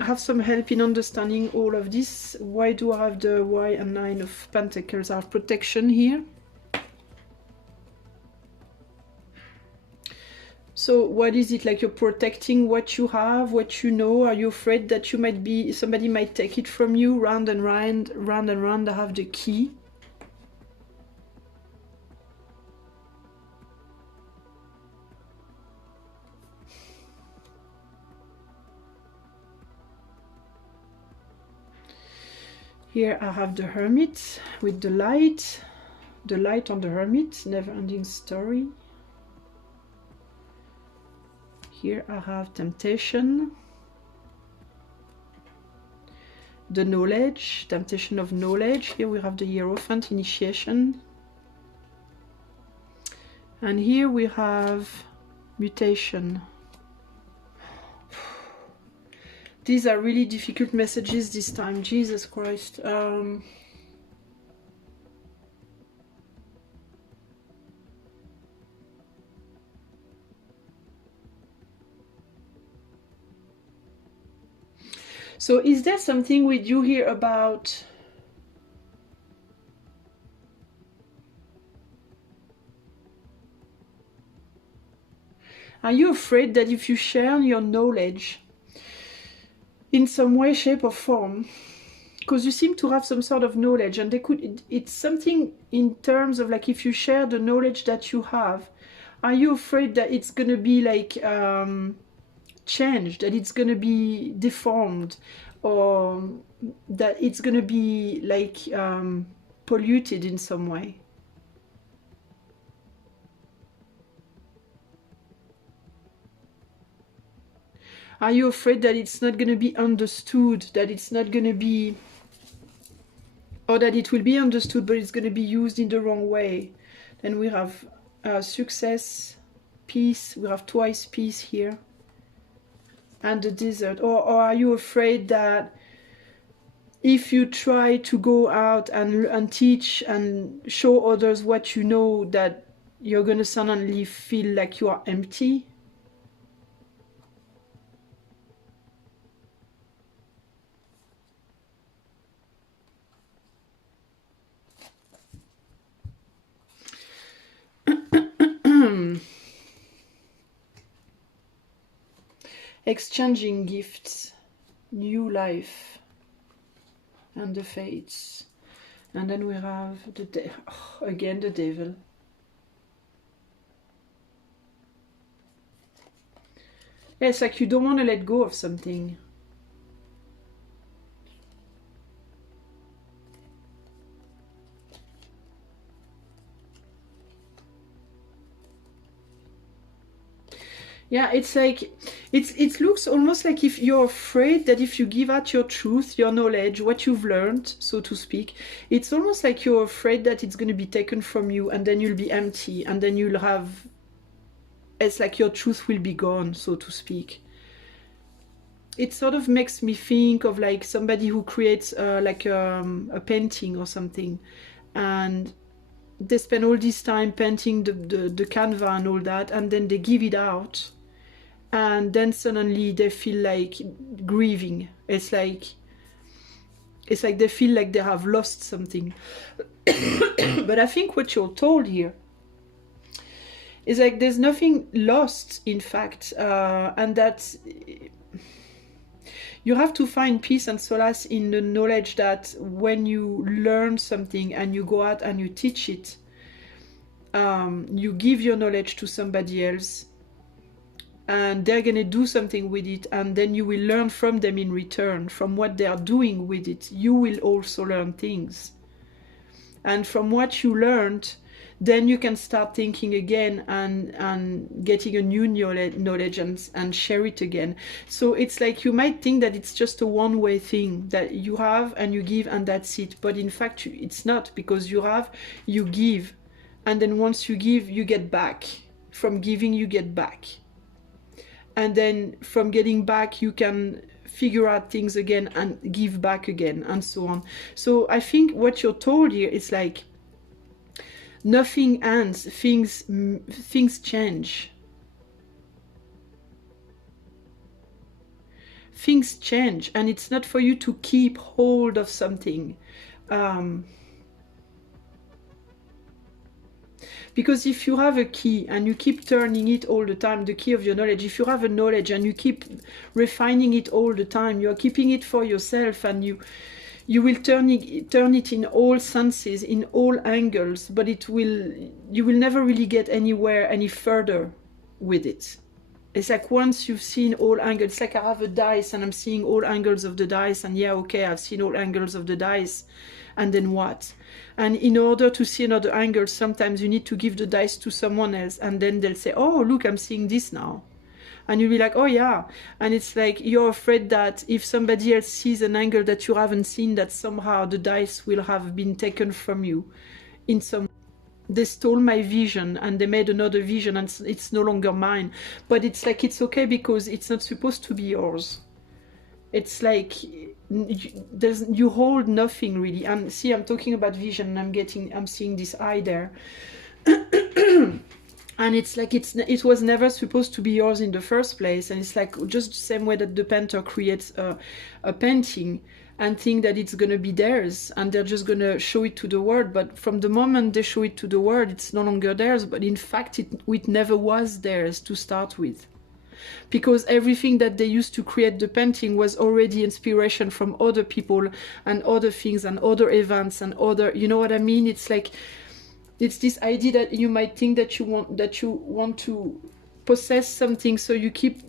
have some help in understanding all of this? Why do I have the Y and 9 of Pentacles? I have protection here. So what is it like? You're protecting what you have, what you know? Are you afraid that you might be, somebody might take it from you? Round and round, round and round. I have the key. Here I have the Hermit with the light. The Light on the Hermit, never-ending story. Here I have temptation. The knowledge, temptation of knowledge. Here we have the Hierophant, initiation. And here we have mutation. These are really difficult messages this time, Jesus Christ. So is there something with you here about are you afraid that if you share your knowledge in some way, shape or form, because you seem to have some sort of knowledge, and it's something in terms of like if you share the knowledge that you have, are you afraid that it's gonna be like changed, that it's gonna be deformed, or that it's gonna be like polluted in some way? Are you afraid that it's not gonna be understood, that it's not gonna be, or that it will be understood but it's gonna be used in the wrong way? Then we have success, peace, we have twice peace here, and the desert. Or are you afraid that if you try to go out and teach and show others what you know, that you're gonna suddenly feel like you are empty? Exchanging gifts, new life, and the fates. And then we have the again the devil. Yeah, it's like you don't want to let go of something. Yeah, it's like it looks almost like if you're afraid that if you give out your truth, your knowledge, what you've learned, so to speak, it's almost like you're afraid that it's going to be taken from you, and then you'll be empty, and then you'll have, it's like your truth will be gone, so to speak. It sort of makes me think of like somebody who creates like a painting or something, and they spend all this time painting the canvas and all that, and then they give it out, and then suddenly they feel like grieving. It's like they feel like they have lost something. But I think what you're told here is like there's nothing lost, in fact, and that you have to find peace and solace in the knowledge that when you learn something and you go out and you teach it, you give your knowledge to somebody else, and they're going to do something with it, and then you will learn from them in return. From what they are doing with it, you will also learn things. And from what you learned, then you can start thinking again and getting a new knowledge and share it again. So it's like you might think that it's just a one-way thing that you have and you give and that's it. But in fact, it's not, because you have, you give, and then once you give, you get back. From giving, you get back. And then from getting back, you can figure out things again and give back again, and so on. So I think what you're told here is like, nothing ends, things change. Things change, and it's not for you to keep hold of something. Because if you have a key and you keep turning it all the time, the key of your knowledge, if you have a knowledge and you keep refining it all the time, you're keeping it for yourself, and you will turn it in all senses, in all angles, but you will never really get anywhere any further with it. It's like once you've seen all angles, it's like I have a dice and I'm seeing all angles of the dice, and yeah, okay, I've seen all angles of the dice, and then what? And in order to see another angle, sometimes you need to give the dice to someone else, and then they'll say, oh, look, I'm seeing this now. And you'll be like, oh yeah. And it's like you're afraid that if somebody else sees an angle that you haven't seen, that somehow the dice will have been taken from you in some... They stole my vision and they made another vision, and it's no longer mine. But it's like, it's okay, because it's not supposed to be yours. It's like you hold nothing really. And see, I'm talking about vision, and I'm seeing this eye there. And it's like it was never supposed to be yours in the first place. And it's like just the same way that the painter creates a painting and think that it's going to be theirs, and they're just going to show it to the world. But from the moment they show it to the world, it's no longer theirs. But in fact, it never was theirs to start with, because everything that they used to create the painting was already inspiration from other people and other things and other events and other, you know what I mean? It's like, it's this idea that you might think that you want to possess something, so you keep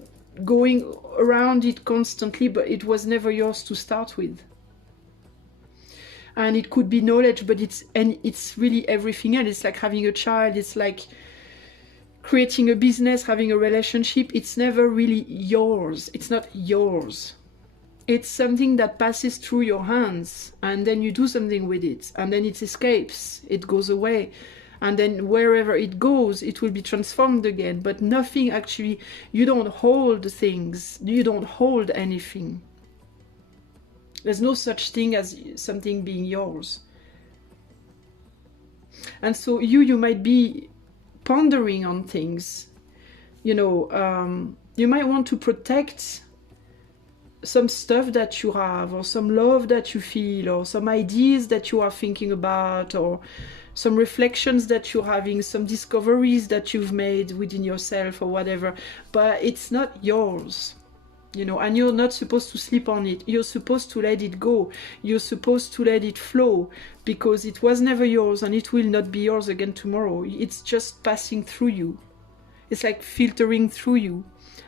going around it constantly, but it was never yours to start with. And it could be knowledge, but it's really everything else. It's like having a child, it's like creating a business, having a relationship. It's never really yours. It's not yours. It's something that passes through your hands, and then you do something with it, and then it escapes, it goes away. And then wherever it goes, it will be transformed again. But nothing actually, you don't hold things. You don't hold anything. There's no such thing as something being yours. And so you might be pondering on things. You know, you might want to protect some stuff that you have, or some love that you feel, or some ideas that you are thinking about, or some reflections that you're having, some discoveries that you've made within yourself or whatever, but it's not yours, you know, and you're not supposed to sleep on it. You're supposed to let it go. You're supposed to let it flow, because it was never yours, and it will not be yours again tomorrow. It's just passing through you. It's like filtering through you,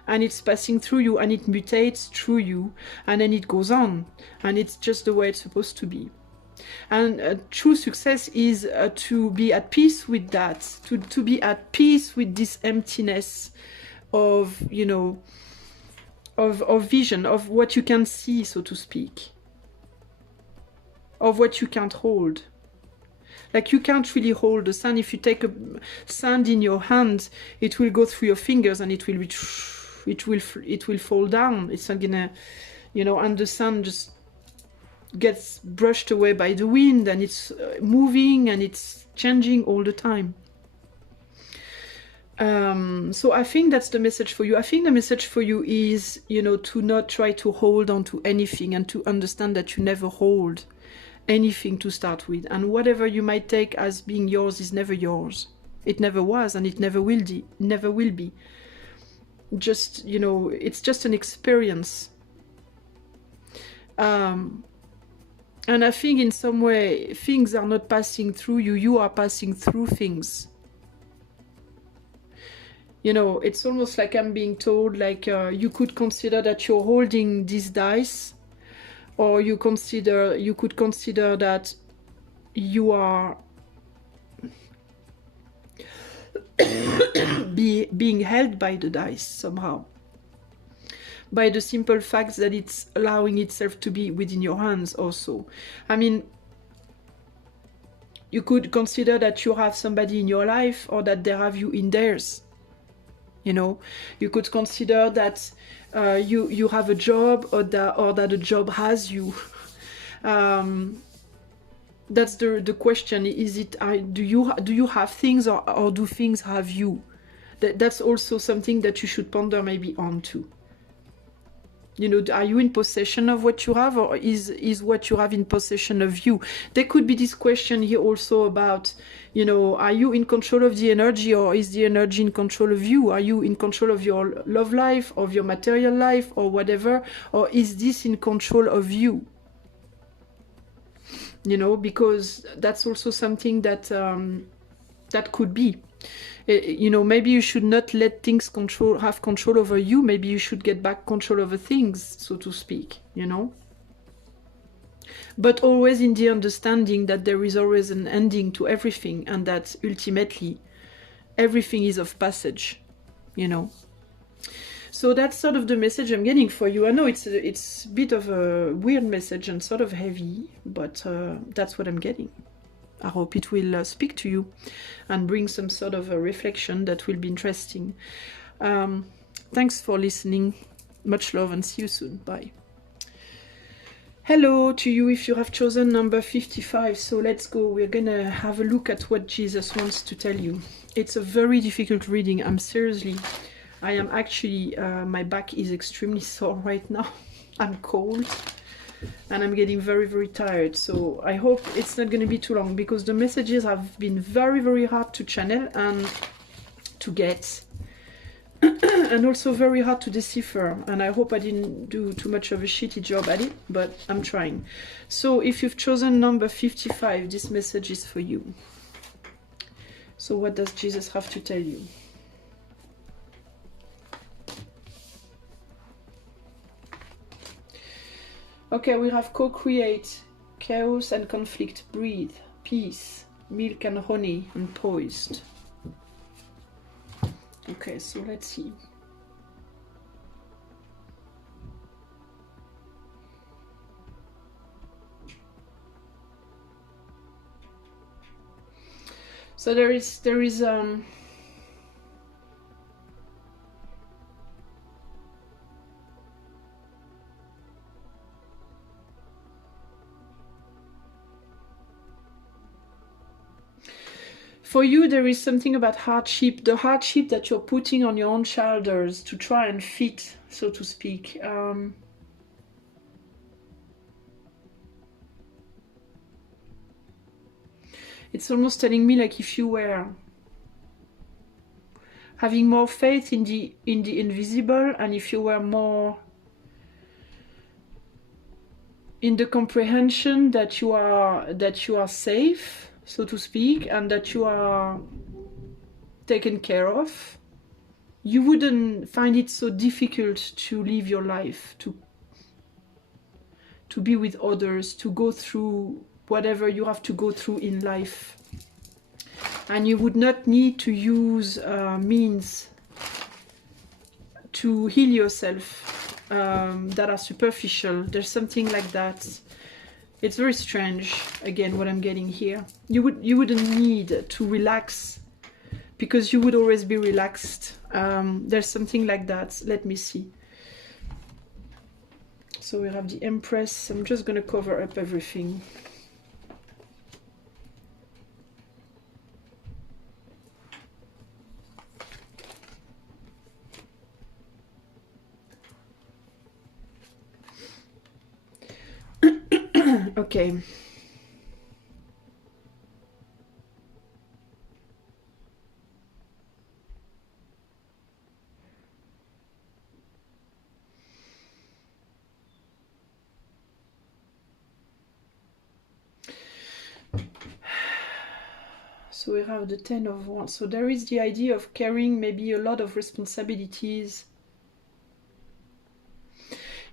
and it's passing through you, and it mutates through you, and then it goes on, and it's just the way it's supposed to be. And true success is to be at peace with that, to be at peace with this emptiness of, you know, of vision, of what you can see, so to speak, of what you can't hold. Like, you can't really hold the sand. If you take a sand in your hand, it will go through your fingers, and it will fall down. It's not gonna, you know, and the sand just gets brushed away by the wind, and it's moving and it's changing all the time. So I think that's the message for you. I think the message for you is, you know, to not try to hold on to anything, and to understand that you never hold anything to start with, and whatever you might take as being yours is never yours. It never was, and it never will be. Never will be. Just, you know, it's just an experience. And I think in some way, things are not passing through you, you are passing through things. You know, it's almost like I'm being told, like, you could consider that you're holding these dice, or you could consider that you are being held by the dice somehow, by the simple fact that it's allowing itself to be within your hands also. I mean, you could consider that you have somebody in your life, or that they have you in theirs. You know, you could consider that you have a job, or that a job has you. That's the question. Is it, do you have things, or do things have you? That's also something that you should ponder maybe on too. You know, are you in possession of what you have, or is what you have in possession of you? There could be this question here also about, you know, are you in control of the energy, or is the energy in control of you? Are you in control of your love life, of your material life, or whatever? Or is this in control of you? You know, because that's also something that that could be. You know, maybe you should not let things have control over you. Maybe you should get back control over things, so to speak, you know. But always in the understanding that there is always an ending to everything, and that ultimately everything is of passage, you know. So that's sort of the message I'm getting for you. I know it's a bit of a weird message and sort of heavy, but that's what I'm getting. I hope it will speak to you and bring some sort of a reflection that will be interesting. Thanks for listening. Much love and see you soon. Bye. Hello to you if you have chosen number 55. So let's go. We're gonna have a look at what Jesus wants to tell you. It's a very difficult reading. I am actually, my back is extremely sore right now. I'm cold. And I'm getting very, very tired. So I hope it's not going to be too long, because the messages have been very, very hard to channel and to get. And also very hard to decipher. And I hope I didn't do too much of a shitty job at it, but I'm trying. So if you've chosen number 55, this message is for you. So what does Jesus have to tell you? Okay, we have co-create, chaos and conflict, breathe, peace, milk and honey, and poised. Okay, so let's see. So there is for you, there is something about hardship, the hardship that you're putting on your own shoulders to try and fit, so to speak. It's almost telling me like if you were having more faith in the invisible, and if you were more in the comprehension that you are safe, so to speak, and that you are taken care of, you wouldn't find it so difficult to live your life, to be with others, to go through whatever you have to go through in life. And you would not need to use means to heal yourself that are superficial. There's something like that. It's very strange, again, what I'm getting here. You wouldn't need to relax, because you would always be relaxed. There's something like that. Let me see. So we have the Empress. I'm just going to cover up everything. Okay. So we have the 10 of Wands. So there is the idea of carrying maybe a lot of responsibilities.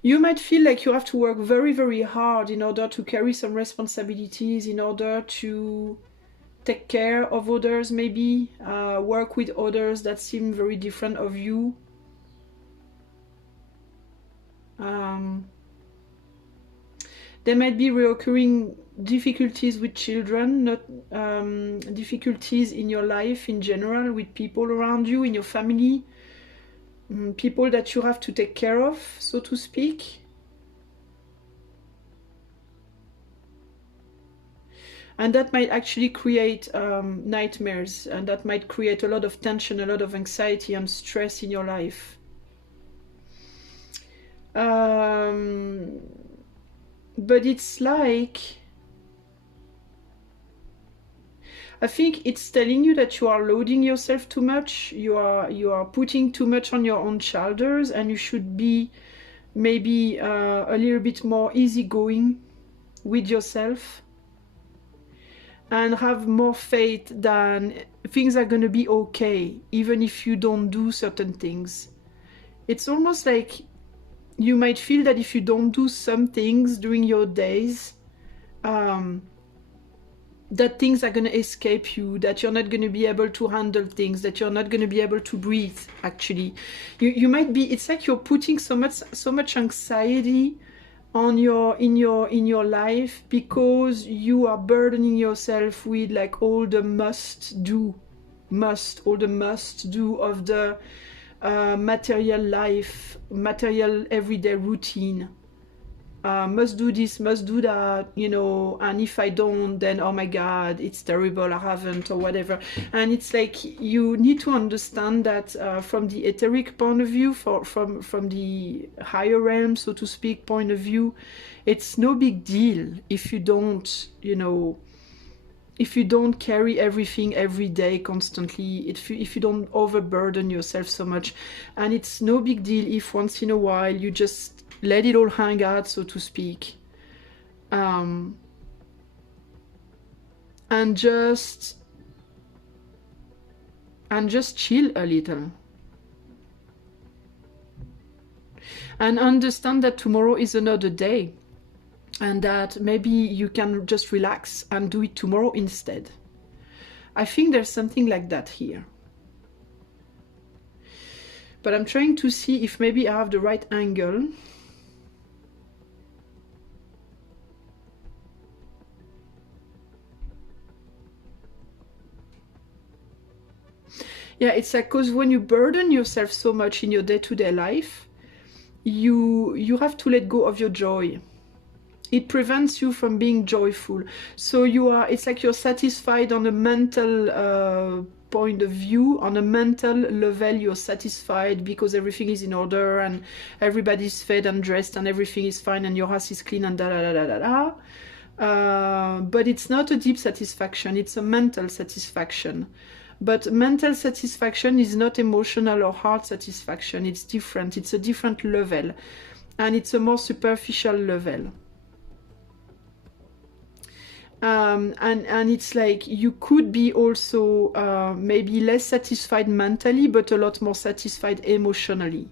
You might feel like you have to work very, very hard in order to carry some responsibilities, in order to take care of others, maybe work with others that seem very different of you. There might be recurring difficulties with children, not difficulties in your life in general, with people around you, in your family. People that you have to take care of, so to speak. And that might actually create nightmares, and that might create a lot of tension, a lot of anxiety and stress in your life. But it's like, I think it's telling you that you are loading yourself too much. You are putting too much on your own shoulders, and you should be maybe a little bit more easygoing with yourself. and have more faith that things are going to be okay, even if you don't do certain things. It's almost like you might feel that if you don't do some things during your days, that things are going to escape you, that you're not going to be able to handle things, that you're not going to be able to breathe. Actually, you might be, it's like you're putting so much anxiety on in your life, because you are burdening yourself with like all the must do of the material life, material everyday routine. Must do this, must do that, you know, and if I don't, then oh my god, it's terrible, I haven't, or whatever. And it's like you need to understand that from the etheric point of view, from the higher realm, so to speak, point of view, it's no big deal if you don't, you know, if you don't carry everything every day constantly, if you don't overburden yourself so much. And it's no big deal if once in a while you just let it all hang out, so to speak, and just chill a little, and understand that tomorrow is another day, and that maybe you can just relax and do it tomorrow instead. I think there's something like that here, but I'm trying to see if maybe I have the right angle. Yeah, it's like, because when you burden yourself so much in your day-to-day life, you have to let go of your joy. It prevents you from being joyful. So it's like you're satisfied on a mental point of view. On a mental level, you're satisfied because everything is in order and everybody's fed and dressed and everything is fine and your house is clean and da da da da da da. But it's not a deep satisfaction, it's a mental satisfaction. But mental satisfaction is not emotional or heart satisfaction. It's different. It's a different level. And it's a more superficial level. And it's like you could be also maybe less satisfied mentally, but a lot more satisfied emotionally.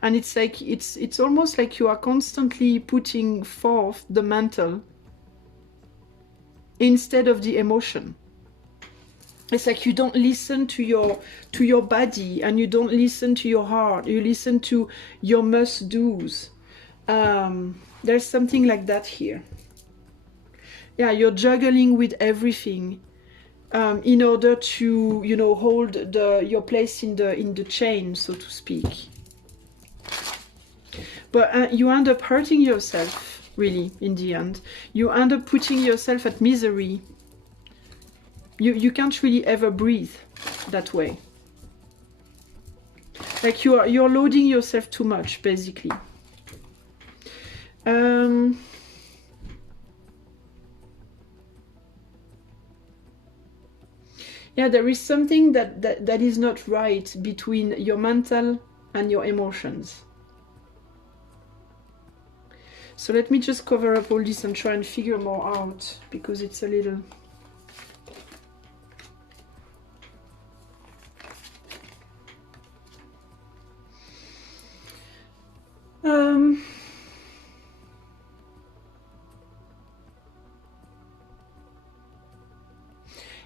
And it's like it's almost like you are constantly putting forth the mental instead of the emotion. It's like you don't listen to your body, and you don't listen to your heart. You listen to your must-dos. There's something like that here. Yeah, you're juggling with everything in order to, you know, hold your place in the chain, so to speak. But you end up hurting yourself, really, in the end. You end up putting yourself at misery. You can't really ever breathe that way. Like you're loading yourself too much, basically. Yeah, there is something that is not right between your mental and your emotions. So let me just cover up all this and try and figure more out, because it's a little...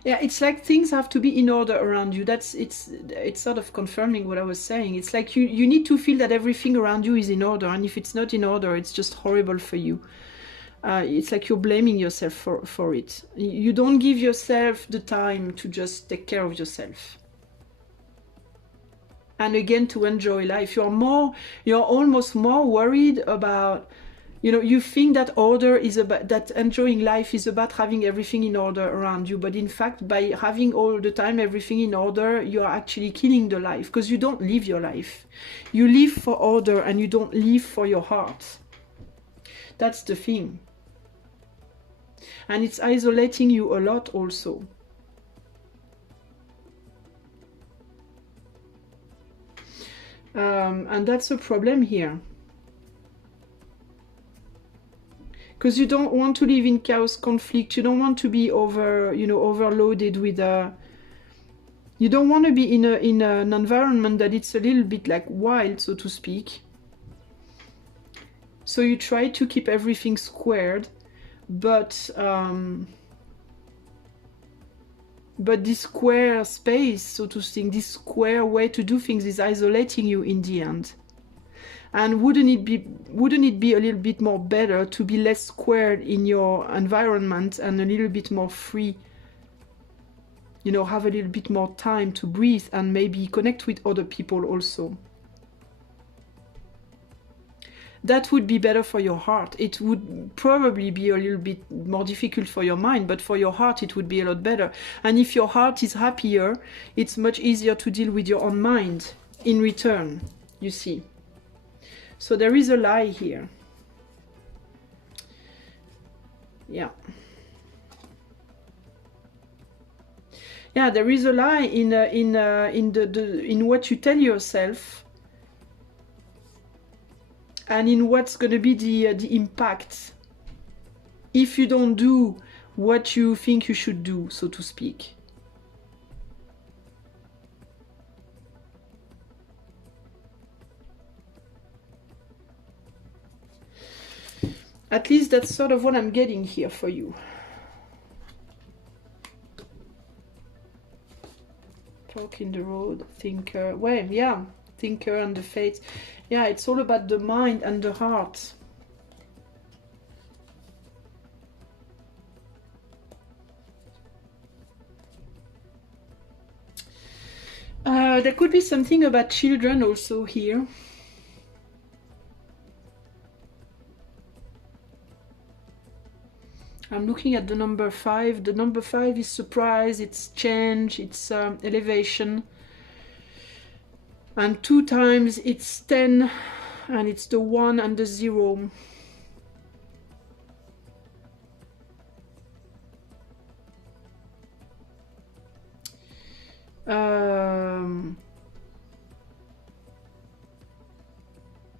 Yeah, it's like things have to be in order around you. It's sort of confirming what I was saying. It's like you need to feel that everything around you is in order, and if it's not in order, it's just horrible for you. It's like you're blaming yourself for it. You don't give yourself the time to just take care of yourself. And again, to enjoy life. You're almost more worried about, you know, you think that order is about, that enjoying life is about having everything in order around you. But in fact, by having all the time everything in order, you are actually killing the life, because you don't live your life. You live for order and you don't live for your heart. That's the thing. And it's isolating you a lot also. And that's a problem here. because you don't want to live in chaos, conflict. You don't want to be overloaded with you don't want to be in an environment that it's a little bit like wild, so to speak. So you try to keep everything squared, but this square space, so to speak, this square way to do things is isolating you in the end. And wouldn't it be a little bit more better to be less squared in your environment and a little bit more free? You know, have a little bit more time to breathe and maybe connect with other people also. That would be better for your heart. It would probably be a little bit more difficult for your mind, but for your heart it would be a lot better. And if your heart is happier, it's much easier to deal with your own mind in return, you see. So there is a lie here. Yeah. Yeah, there is a lie in what you tell yourself, and in what's going to be the impact if you don't do what you think you should do, so to speak. At least that's sort of what I'm getting here for you. Fork in the road, thinker. Well, yeah, thinker and the fates. Yeah, it's all about the mind and the heart. There could be something about children also here. I'm looking at the number 5. The number 5 is surprise, it's change, it's elevation. And 2 times it's 10, and it's the 1 and the 0.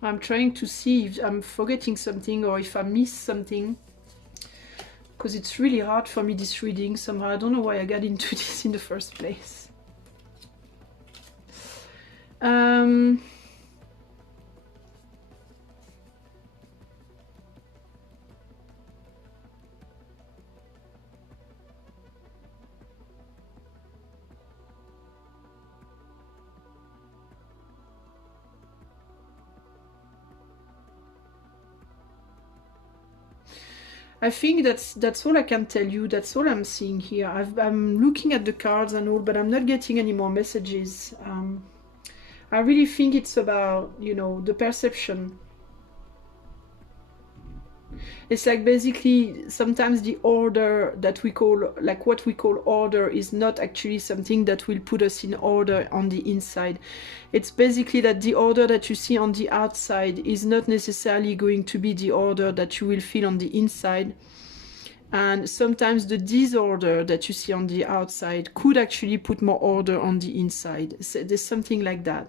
I'm trying to see if I'm forgetting something or if I missed something, because it's really hard for me, this reading somehow. I don't know why I got into this in the first place. I think that's all I can tell you. That's all I'm seeing here. I'm looking at the cards and all, but I'm not getting any more messages. I really think it's about, you know, the perception. It's like basically sometimes the order that we call, like what we call order, is not actually something that will put us in order on the inside. It's basically that the order that you see on the outside is not necessarily going to be the order that you will feel on the inside. And sometimes the disorder that you see on the outside could actually put more order on the inside. So there's something like that.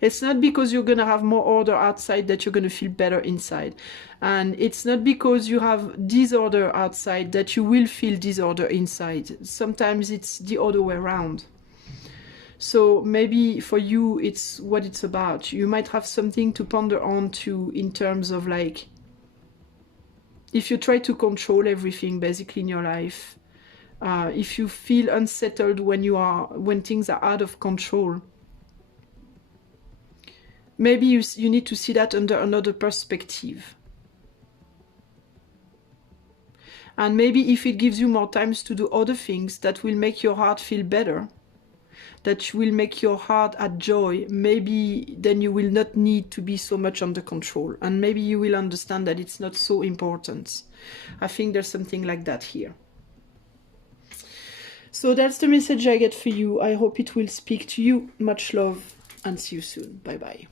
It's not because you're going to have more order outside that you're going to feel better inside. And it's not because you have disorder outside that you will feel disorder inside. Sometimes it's the other way around. So maybe for you, it's what it's about. You might have something to ponder on to in terms of, like, if you try to control everything basically in your life, if you feel unsettled when things are out of control, maybe you need to see that under another perspective. And maybe if it gives you more time to do other things that will make your heart feel better, that will make your heart add joy, maybe then you will not need to be so much under control. And maybe you will understand that it's not so important. I think there's something like that here. So that's the message I get for you. I hope it will speak to you. Much love and see you soon. Bye bye.